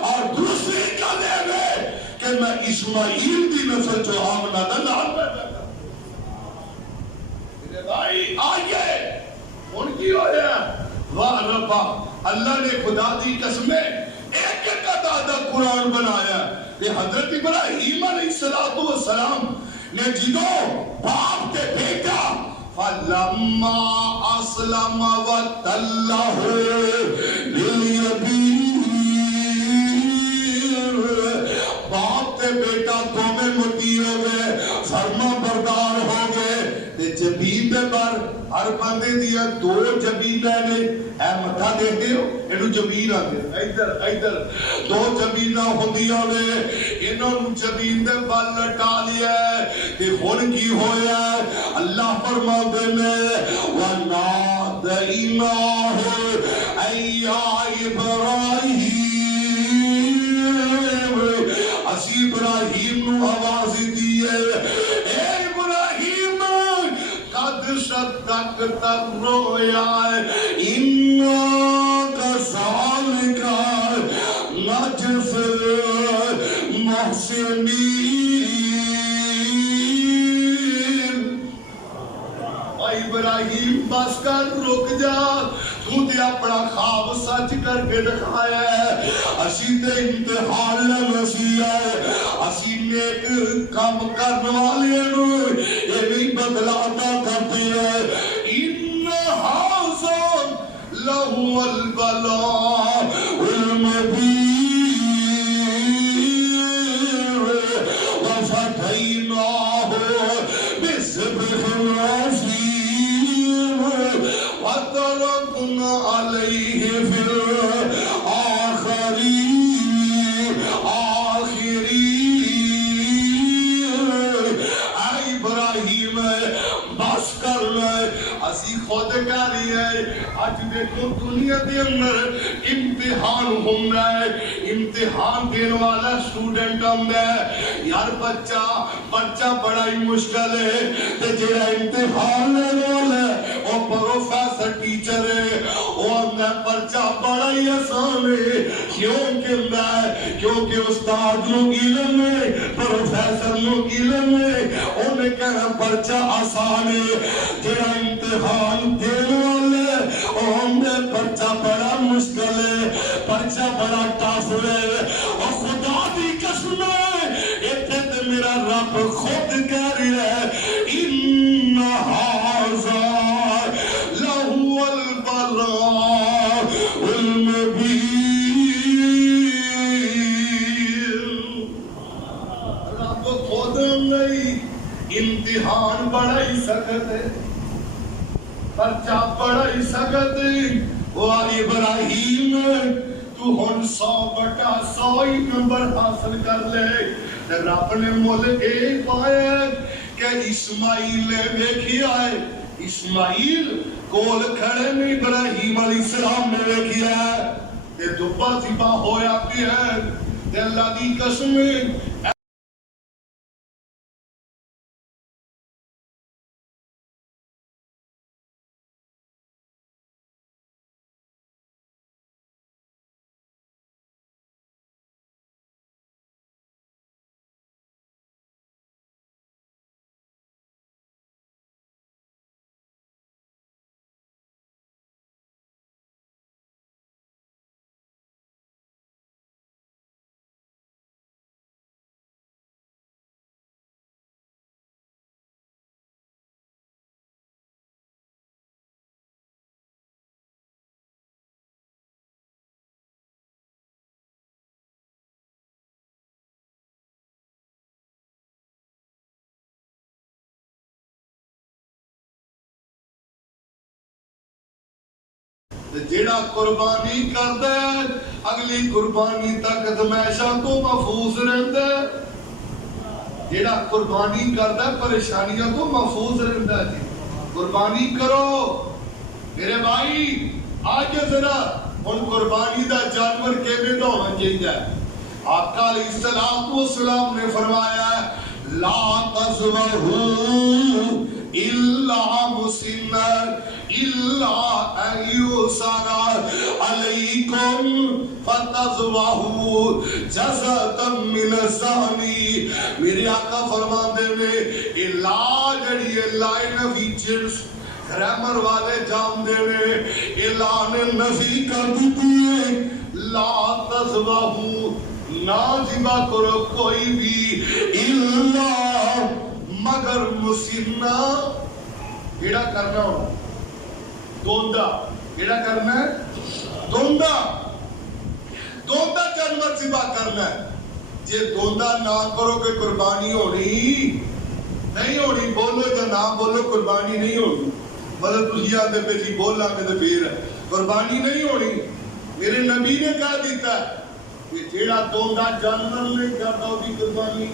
اور دوسری کا دے گئے کہ میں اسماعیل دی نسل جو آمنہ دا نال پیدا کر. میرے بھائی آئیے ان کی ہویا واہ ربا اللہ نے خدا دی قسمیں ایک ایک عدادہ قرآن بنایا کہ حضرت ابراہیم علیہ السلام نے جدو باپ تے بیٹا فَلَمَّا أَسْلَمَ وَتَلَّهُ لِلْيَمِينِ باپ تے بیٹا دونوں مٹی ہو گئے فرما بردار ہو گئے تے جبین دے پر ہر بندے دیا دو جبین نے اے مٹھا دیتے ہو انہوں جبین آتے ادھر ادھر دو جبین ہوندیا نے انہوں جبین دے پر لٹا لیا ہے تے ہن کی ہویا ہے اللہ فرما دے میں وَنَادَيْنَاهُ أَيَّا إِبْرَاهِيمُ اسی ابراہیم نو آواز دیئے اے ابراہیم قد صدقت الرؤیا اِنَّا كَذَلِكَ نَجْزِي الْمُحْسِنِينَ. ابراہیم بس کر رک جا تو تے اپنا خواب سچ کر کے دکھایا ہے اسی تے امتحان لنسی ہے اسی نیک کام کرنے والے نو یہ نہیں بدلاتا کرتے ہیں. ان حاضر لہو البلاء المبین وفتحناہ بسبح العظیم وتركنا عليه في الآخرين اے ابراہیم بس کر لے اسی خود کاری ہے. آج دیکھو دنیا دے اندر امتحان ہونا ہے امتحان دینے والا اسٹوڈنٹ ہونا ہے یار بچہ بڑا ہی مشکل ہے تے جڑا امتحان لینے والا ہے وہ پروفیسر ٹیچر ہے وہ اندر پرچہ بڑا ہی آسان ہے کیونکہ استاد لوگ علم ہے پروفیسر لوگ علم ہے انہیں کہنا پرچہ آسان ہے جڑا امتحان دینے والے اندر پرچہ بڑا مشکل ہے پرچہ بڑا ٹاف ہے اور خدا دی قسم ہے اتنے میرا رب خود کہہ رہا ہے ان ھذا لہو البلاء المبین. رب خود نہیں امتحان بڑا ہی سخت ہے پرچہ بڑا ہی سخت ہے. وہ ابراہیم تو ہن 100/100 ہی نمبر حاصل کر لے رب نے مول اے پایا کہ اسماعیل نے دیکھی آئے اسماعیل کول کھڑے میں ابراہیم علیہ السلام نے ویکھیا تے دبا ذبح ہویا پیا تے اللہ دی قسم جیڑا قربانی کردا ہے اگلی قربانی تک دمائشاں تو محفوظ رہندا ہے جیڑا قربانی کردا ہے پریشانیاں تو محفوظ رہندا ہے قربانی کرو میرے بھائی آج ذرا ان قربانی دا جانور کیویں دا ہونا چاہیے آقا علیہ السلام نے فرمایا لا تذبحوا الا مسنا الا ایسر علیکم فتذبحوا جزءا من الضأن میرے آقا فرماندے نے الا جڑی اللہ نفی جنس گرامر والے جان دے نے الا نے نفی کر دیتی ہے لا تذبحوا نہ ذبح کرو کوئی بھی الا مگر مسنا کیڑا کرنا ہو دوندا کیڑا کرنا ہے دوندا جانور ذبح کرنا ہے جے دوندا نہ کرو کہ قربانی ہونی نہیں ہونی بولو یا نہ بولو قربانی نہیں ہونی مطلب تسی آتے پہ جی بولا کہ تو پھر قربانی نہیں ہونی میرے نبی نے کہا دیتا ہے کہ جیڑا دوندا جانور نہیں کرتا وہ بھی قربانی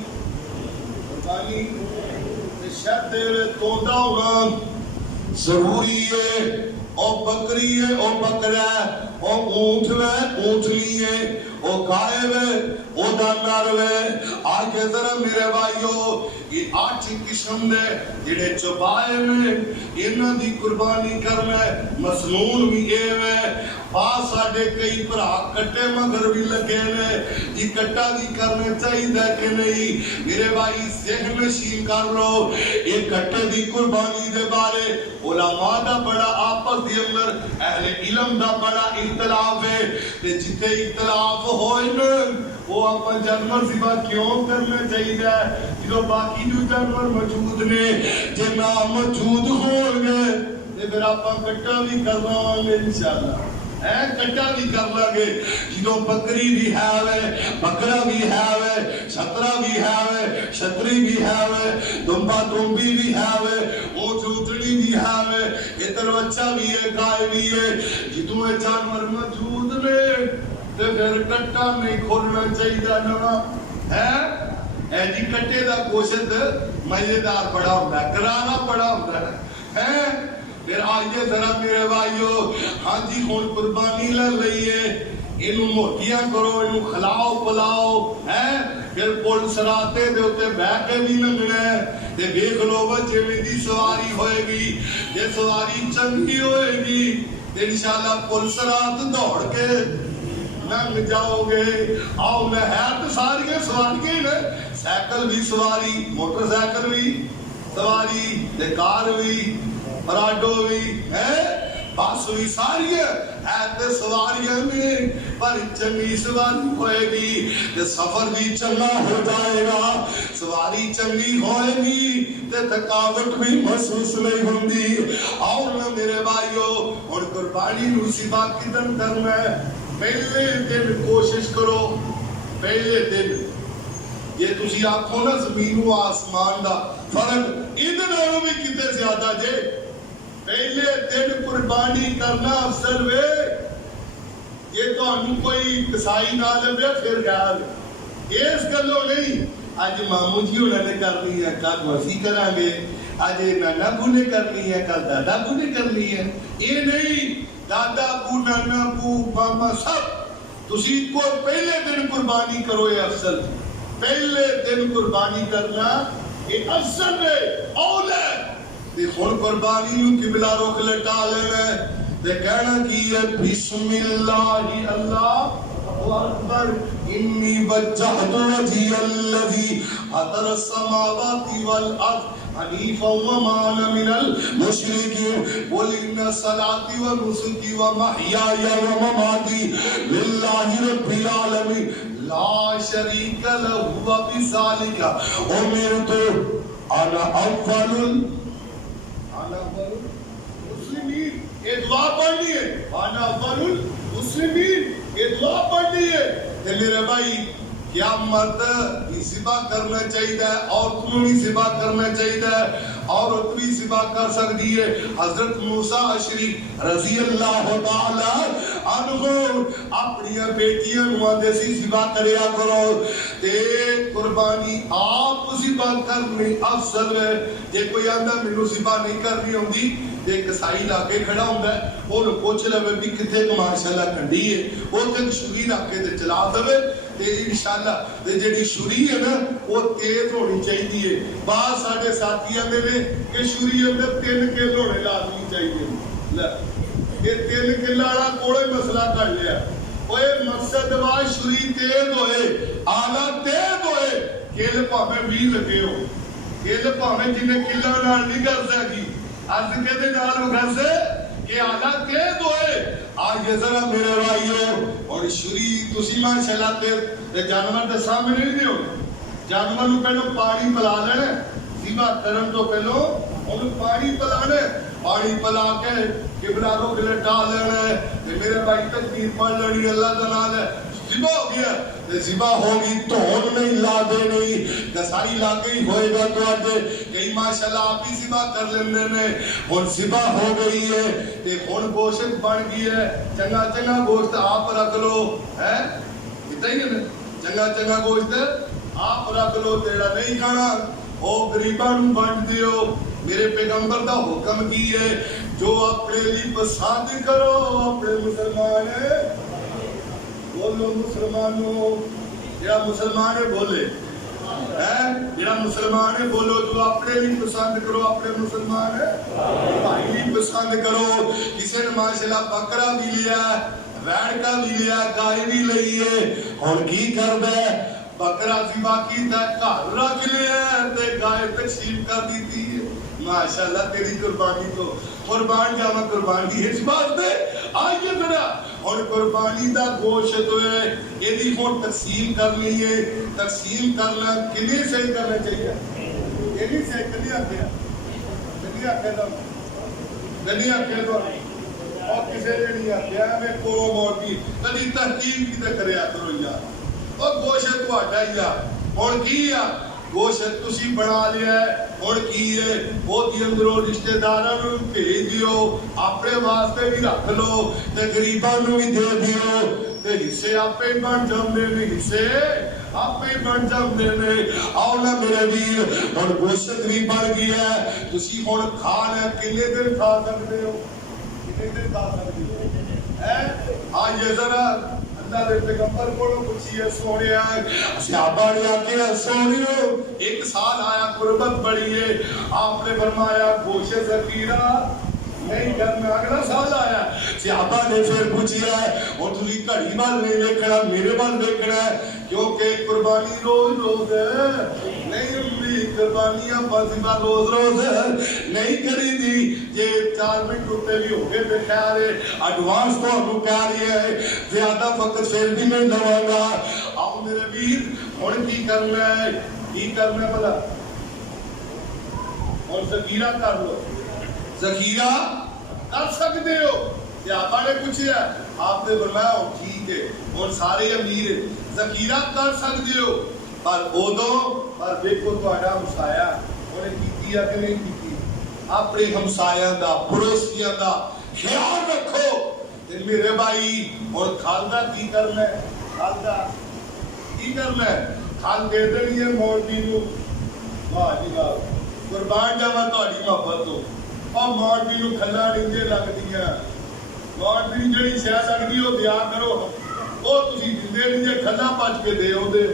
شاید تیرے دوندا ہونا ضروری ہے او بکری ہے او بکرا ہے او اونٹ ہے اونٹنی ہے او گائے ہے او دانار ہے آج ذرا میرے بھائیو یہ 8 قسم دے جڑے چوپائے میں انہاں دی قربانی کرنا ہے مسنون بھی اے ہے پاس ساڈے کئی بھرا کٹے مگر بھی لگے نے جی کٹا بھی کرنا چاہیے کہ نہیں میرے بھائی ذہن نشین کر لو یہ کٹے دی قربانی دے بارے علماء دا بڑا آپس دی اندر اہل علم دا بڑا اختلاف ہے تے جتے اختلاف ہوئے نا وہ اپنا جانور ذبح کیوں کرنا چاہیے جو باقی جو جانور موجود نے جے نہ موجود ہوں گے تے پھر اپنا کٹا بھی کرنا ہوگا انشاءاللہ کٹا بھی کر لگے جدو بکری بھی ہے بکرا بھی ہے چھترا بھی ہے چھتری بھی ہے دمبا دمبی بھی ہے اونٹ اونٹنی بھی ہے ادھر بچہ بھی ہے گائے بھی ہے جدو جانور موجود نے تو پھر کٹا نہیں کھولنا چاہیے نہ ہے جی کٹے دا گوشت مزیدار بڑا ہوتا ہے کرانا بڑا ہوتا ہے پھر آئیے ذرا میرے بھائیو ہاں جی خون قربانی لگ رہی ہے انہوں موٹیاں کرو انہوں کھلاؤ پلاؤ پھر پول سراتے دے ہوتے بہ کے بھی لگنا ہے تے دیکھ لو بچے میں دی سواری ہوئے گی یہ سواری چنگی ہوئے گی انشاءاللہ پول سرات دوڑ کے لنگ جاؤ گے آؤ میں ہے تو ساری سواری ہے سائیکل بھی سواری موٹر سائیکل بھی سواری کار بھی پراڈو بھی بس بھی ساری ہے سواریاں میں پر چنگی سواری ہوئے گی سفر بھی چنگا ہو جائے گا سواری چنگی ہوئے گی تھکاوٹ بھی محسوس نہیں ہوندی آؤ نا میرے بھائیو اور قربانی ذبح کدن کرنا ہے پہلے دن کوشش کرو پہلے دن یہ تسی آنکھو نا زمین و آسمان دا فرق ادھر آنو بھی کتے زیادہ جے پہلے دن قربانی کرنا افسر وے یہ تو انہوں کوئی کسائی نہ لے پھر گیا اس گلو نہیں اج مامو جی ہونا نے کرنی ہے کل اسی کریں گے اج نانا ابو نے کرنی ہے کل دادا ابو نے کرنی ہے یہ نہیں دادا ابو نانا ابو ماما سب تسی کو پہلے دن قربانی کرو یہ افضل پہلے دن قربانی کرنا یہ افضل ہے اول ہے تے ہن قربانی نو قبلہ رخ لٹا لینا تے کہنا کی ہے بسم اللہ اللہ اکبر انی وجہت وجہی الذی فطر السماوات والارض حنیفا وما انا من المشرکین قل ان صلاتي ونسكي ومحیای ومماتی للہ رب العالمین لا شریک له وبذلک امرت انا اول المسلمین یہ دعا پڑھنی ہے انا اول المسلمین یہ دعا پڑھنی ہے کہ میرے بھائی کیا مرد بھی ذبح کرنا چاہیے عورتوں بھی ذبح کرنا چاہیے عورت بھی ذبح کر سکتی ہے حضرت موسیٰ اشری رضی اللہ تعالی عنہ اپنی بیٹیاں نوادے سی ذبح کریا کرو تے قربانی آپ ذبح کرنی افضل ہے جے کوئی آندہ میں ذبح نہیں کرنی ہوندی تے کسائی لاکے کھڑا ہوندہ ہے وہ پوچھ لے بھی کتے کو ماشاءاللہ کھنڈی ہے وہ تک شوری لاکے تے چلا دے تے انشاءاللہ تے جڑی شوری ہے نا وہ تیز ہونی چاہیے بعض ساڈے ساتھی آندے نے کہ شوری اندر 3 کلو ہونے لازمی چاہیے لے یہ 3 کلو والا کوئی مسئلہ کر لیا اوے مقصد وا شوری تیز ہوئے آلہ تیز ہوئے کل پاویں 20 لگے ہو کل پاویں جنے کلو نال نہیں کر سکی از کے دے نال گھر سے کہ آلہ تیز ہوئے آج یہ ذرا میرے بھائیو اور شوری تسی ماشاءاللہ تے جانور دے سامنے نہیں ہو جانور نو پہلو پانی پلا لینا ذبح کرن تو پہلو انہوں پانی پلانے پانی پلا کے قبلہ رخ لٹا لینا تے میرے بھائی تکبیر پڑھ لینی اللہ کا نام ہے ذبح ہو گیا تے ذبح ہوگی تو ہن نہیں لا دے نہیں کسائی لا کے ہی ہوئے گا تو آج کئی ماشاءاللہ آپ ہی ذبح کر لیندے نے ہن ذبح ہو گئی ہے تے ہن گوشت بن گئی ہے چنگا چنگا گوشت آپ رکھ لو ہے اتنا ہی ہے چنگا چنگا گوشت آپ رکھ لو تیرا نہیں کھانا او غریباں نوں بانٹ دیو میرے پیغمبر دا حکم کی ہے جو اپنے لیے پسند کرو اپنے مسلمان بولو مسلمانوں جڑا مسلمان ہے بولے جڑا مسلمان ہے بولو جو اپنے لیے پسند کرو اپنے مسلمان ہے بھائی لیے پسند کرو کسی نے ماشاءاللہ بکرا بھی لیا ویڑ کا بھی لیا گائے بھی لئی ہے ہن کی کردا ہے بکرا ذبح کیتا گھر رکھ لیا تے گائے تقسیم کر دیتی ہے ماشاءاللہ تیری قربانی تو قربان جاواں قربانی اس بات دے آئیے ذرا اور قربانی دا گوشت ہے یہ بھی ہن تقسیم کرنی ہے تقسیم کرنا کنے سے کرنا چاہیے یہ نہیں سے کنے آکھیا کنے آکھیا تو اور کسے نے نہیں آکھیا میں کو موتی کدی تحقیق کی تے کریا کرو یار اور گوشت تہاڈا ہی آ ہن کی آ گوشت تسی بنا لیا ہے ہن کی ہے وہ دی اندروں رشتہ داراں نوں بھیج دیو اپنے واسطے بھی رکھ لو تے غریباں نوں بھی دے دیو تے حصے آپے بن جاندے نے حصے آپے بن جاندے نے آؤ نا میرے ویر ہن گوشت بھی بن گیا ہے تسی ہن کھانا کنے دن کھا سکتے ہو کنے دن کھا سکتے ہو آج یہ ذرا اللہ دے پیغمبر کو پوچھئے سونیا صحابہ نے آکھیا سونیو 1 سال آیا قربت بڑی ہے آپ نے فرمایا گوشت ذخیرہ نہیں کرنا اگلا سال آیا صحابہ نے پھر پوچھیا ہے اور تسی گھڑی وال نہیں دیکھنا میرے وال دیکھنا ہے کیونکہ قربانی روز روز ہے نہیں ہوندی قربانیاں بازیبا روز روز نہیں کری دی جے 4 منٹ ہوتے بھی ہو گئے تے خیر ہے ایڈوانس تو ہم کہہ رہے ہیں زیادہ وقت پھر بھی نہیں لواں گا آؤ میرے ویر ہن کی کرنا ہے بھلا اور ذخیرہ کر لو ذخیرہ کر سکتے ہو صحابہ نے پوچھا آپ نے فرمایا ٹھیک ہے اور سارے امیر ذخیرہ کر سکتے ہو پر ادو پر دیکھو تہاڈا ہمسایا انہیں کیتی ہے کہ نہیں کیتی اپنے ہمسایاں دا پڑوسیاں دا خیال رکھو تے میرے بھائی اور کھالدا کی کرنا ہے کھالدا کی کرنا ہے کھل دے دینی ہے مولوی نو. واہ جی واہ, قربان جاواں تہاڈی محبت تو. اور مولوی نو کھلا نہیں جے لگدیاں, مولوی نو جڑی شے لگدی او دیا کرو, او تسی دندے نہیں جے, کھلا پچ کے دے اوندے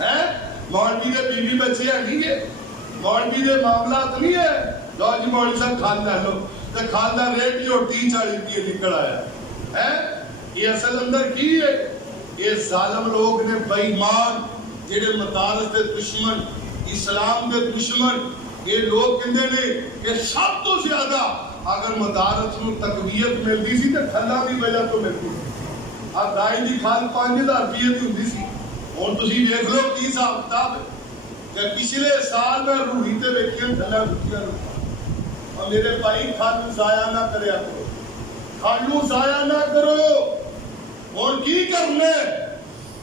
ہیں. مولوی دے بیوی بچے ہے نہیں ہے, مولوی دے معاملات نہیں ہے. لو جی مولوی صاحب کھل لے لو, تے کھل دا ریٹ ہی 30-40 روپے نکل آیا ہے. یہ اصل اندر کی ہے؟ یہ ظالم لوگ نے بے ایمان جڑے مدارس دے دشمن, اسلام دے دشمن, یہ لوگ کہندے نے کہ سب تو زیادہ اگر مدارس نو تقویت ملدی سی تے کھلا دی وجہ تو ملدی سی. اب دائی دی کھال 5000 روپے دی ہوندی سی. ہن تسی دیکھ لو کی حساب کتاب ہے کہ پچھلے سال میں روحی تے ویکھیاں کھلا رکھیاں. اور میرے بھائی کھال ضائع نہ کریا کرو, کھالو ضائع نہ کرو. اور کی کرنے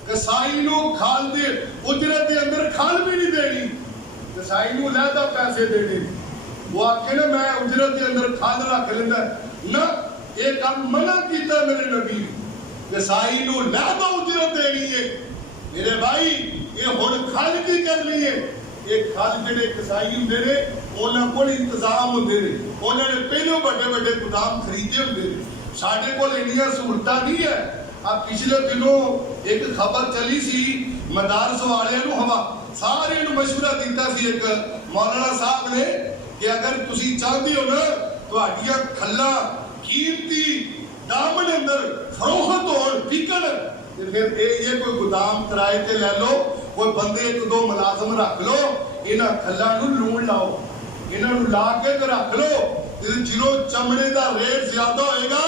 کسائی نو کھال دے اجرت دے اندر کھال بھی نہیں دینی, کسائی نو لہدا پیسے دینے. وہ آکھے نا میں اجرت دے اندر کھال رکھ لینا نہ, ایک کام منع کیتا میرے نبی. کسائی نو لہدا اجرت دینی ہے. میرے بھائی یہ ہن کھال کی کرنی ہے. یہ کھال جڑے کسائی ہوندے نے انہاں کول انتظام ہوندے نے, انہاں نے پہلو بڑے بڑے گودام خریدے ہوندے نے. ساڈے کول انیاں سہولتاں نہیں ہے. اب پچھلے دنوں ایک خبر چلی سی مدارس والوں نو, ہوا سارے نو مشورہ دیتا سی ایک مولانا صاحب نے کہ اگر تسی چاہتے ہو نا تہاڈیاں کھلا قیمتی دامن اندر فروخت ہون بکن, پھر یہ کوئی گودام کرائے تے لے لو, کوئی بندے 1-2 ملازم رکھ لو, انہاں کھلا نو لون لاؤ, انہاں نو لا کے رکھ لو. جدوں چمڑے دا ریٹ زیادہ ہوئے گا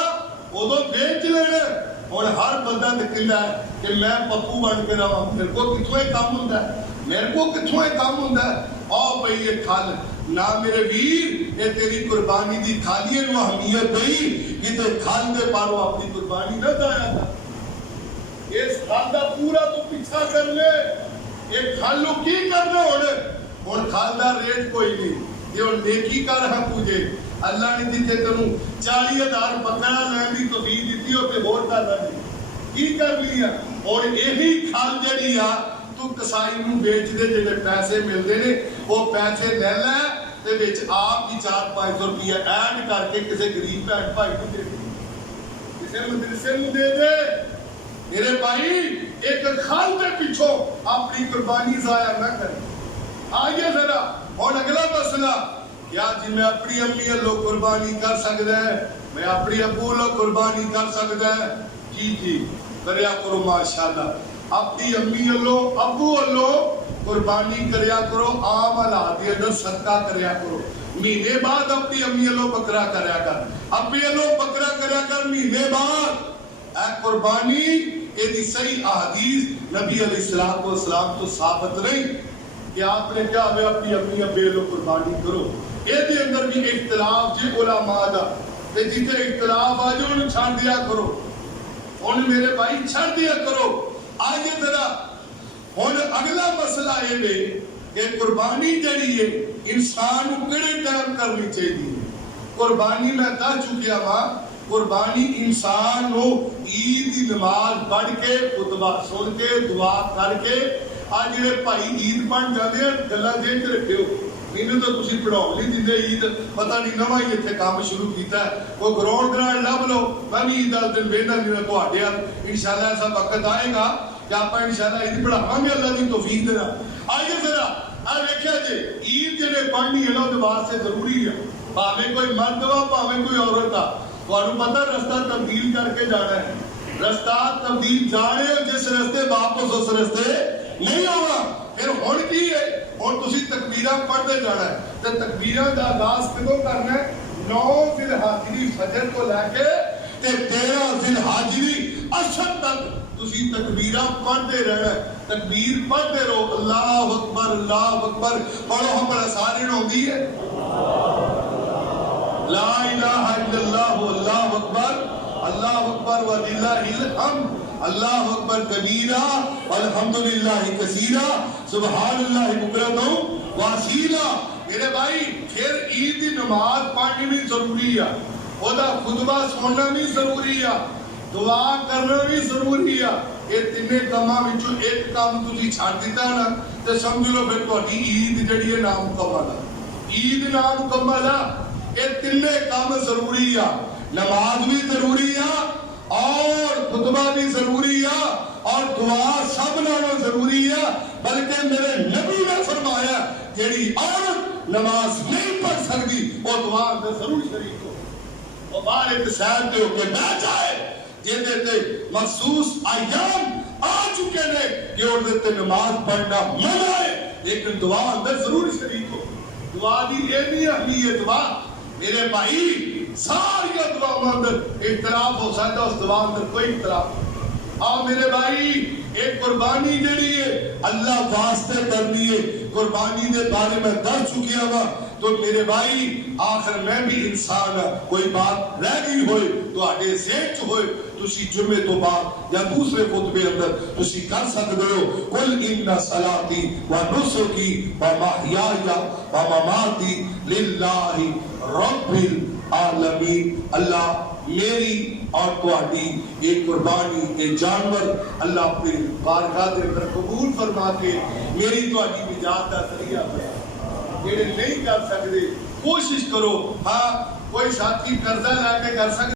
ادو بیچ لینا. اور ہر بندہ نکلتا ہے کہ میں پپو بن کے رہا, میرے کو کتوں یہ کام ہوتا ہے, میرے کو کتوں یہ کام ہوتا ہے. آؤ بھئی یہ کھال نہ میرے ویر, یہ تیری قربانی دی کھالی ہے نو اہمیت نہیں کہ تے کھال دے پارو اپنی قربانی نہ دایا تھا. اس کھال دا پورا تو پیچھا کر لے. یہ کھالو کی کرنا ہونے, اور کھال دا ریٹ کوئی نہیں. یہ نیکی کر ہاں پوجے, اللہ نے دیتے تنوں 40,000 بکرا لین دی توفیق دیتی ہو تے اور کرنا نہیں کی کر لیا. اور یہی کھال جڑی آ تو کسائی نو بیچ دے, جڑے پیسے ملتے نے وہ پیسے لے لے تے وچ آپ کی 400-500 روپیہ ایڈ کر کے کسی غریب بھن بھائی کو دے دے, کسی مدرسے نو دے دے. میرے بھائی ایک کھال دے پیچھوں اپنی قربانی ضائع نہ کرے. آئیے ذرا اور اگلا مسئلہ, کیا جی میں اپنی امی اللہ قربانی کر سکتا ہے, میں اپنی ابو اللہ قربانی کر سکتا ہے. جی جی کریا کرو ماشاءاللہ, اپنی امی اللہ ابو اللہ قربانی کریا کرو, عام حالات کے اندر صدقہ کریا کرو. مہینے بعد اپنی امی اللہ بکرا کریا کر, اپنی اللہ بکرا کریا کر مہینے بعد. اے قربانی یہ صحیح احادیث نبی علیہ السلام تو ثابت نہیں کہ آپ نے کیا ہمیں اپنی امی ابے لو قربانی کرو. یہ اندر بھی اختلاف جی علماء دا, جتنے اختلاف آ جائے انہیں چھاڑ دیا کرو, انہیں میرے بھائی چھاڑ دیا کرو. آئیے ذرا ہن اگلا مسئلہ یہ کہ قربانی جڑی ہے انسان کو کہڑے ٹائم کرنی چاہیے. قربانی میں کہہ چکیا ماں, قربانی انسان کو عید کی نماز پڑھ کے خطبہ سن کے دعا کر کے, آج جڑے بھائی عید بن جاتے ہیں گلا جیب چ رکھے ہو, مینوں تو تسی پڑھاؤ نہیں دے عید, پتہ نہیں نواں ہی اتنے کام شروع کیتا ہے. کوئی گراؤنڈ گراؤنڈ لب لو, میں بھی عید والے دن ویہنا جی تہاڈے انشاءاللہ ایسا وقت آئے گا کہ آپ انشاءاللہ عید پڑھاواں گے, اللہ کی توفیق دینا. آئیے ذرا آ ویکھیا جی عید جڑے پڑھنی ہے نا وہ واسطے ضروری ہے, بھاویں کوئی مرد وا بھاویں کوئی عورت آ. تمہیں پتہ رستہ تبدیل کر کے جانا ہے, رستہ تبدیل جا رہے ہو جس رستے واپس اس رستے نہیں ہوگا. پھر ہن کی ہے, ہن تسی تکبیراں پڑھتے جانا ہے. تے تکبیراں دا آغاز کدوں کرنا ہے؟ 9 ذی الحجہ دی فجر کو لے کے تے 13 ذی الحجہ دی عصر تک تسی تکبیراں پڑھتے رہنا ہے. تکبیر پڑھتے رہو, اللہ اکبر اللہ اکبر پڑھو. ہم بڑا سارے ہوندی ہے لا الہ الا اللہ اللہ اکبر وللہ الحمد, اللہ اکبر کبیرہ والحمدللہ کثیرہ سبحان اللہ بکرۃ واصیلا. میرے بھائی پھر عید کی نماز پڑھنی بھی ضروری ہے, وہ خطبہ سننا بھی ضروری ہے, دعا کرنا بھی ضروری ہے. یہ تینے کاماں وچوں ایک کام تسی چھڈ دیتا نا تے سمجھ لو پھر تہاڈی عید جڑی ہے نامکمل ہے، عید نامکمل ہے۔ یہ تینے کام ضروری ہے، نماز بھی ضروری ہے اور خطبہ بھی ضروری ہے اور دعا سب نالوں ضروری ہے، بلکہ میرے نبی نے فرمایا جیڑی عورت نماز نہیں پڑھ سکتی وہ دعا اندر ضرور شریک ہو، وہ باہر ایک سائڈ تے ہو کے بیٹھ جائے جیندے تے مخصوص ایام آ چکے نے کہ اور تے نماز پڑھنا منع ہے، لیکن دعا اندر ضرور شریک ہو۔ دعا دی یہ نہیں اہمیت دعا میرے بھائی ساری دعا اندر اختلاف ہو سکتا، اس دعا اندر کوئی اختلاف نہیں۔ اور میرے بھائی ایک قربانی جڑی ہے اللہ واسطے کرنی ہے، قربانی دے بارے میں در چکیا ہوا تو میرے بھائی آخر میں بھی انسان ہے، کوئی بات رہ گئی ہوئے تو آگے ذہن چ ہوئے تسی جمعے تو بعد یا دوسرے خطبے اندر تسی کر سکتے ہو قل ان صلاتی و نسکی و محیایا و مماتی للہ رب العالمین۔ اللہ میری اور تہاڈی ایک قربانی ایک جانور اللہ اپنی بارگاہ دے اندر قبول فرما کے میری تہاڈی نجات دا ذریعہ بنا۔ جڑے نہیں کر سکتے کوشش کرو، ہاں کوئی ساتھی قرضہ لے کے کر سکتے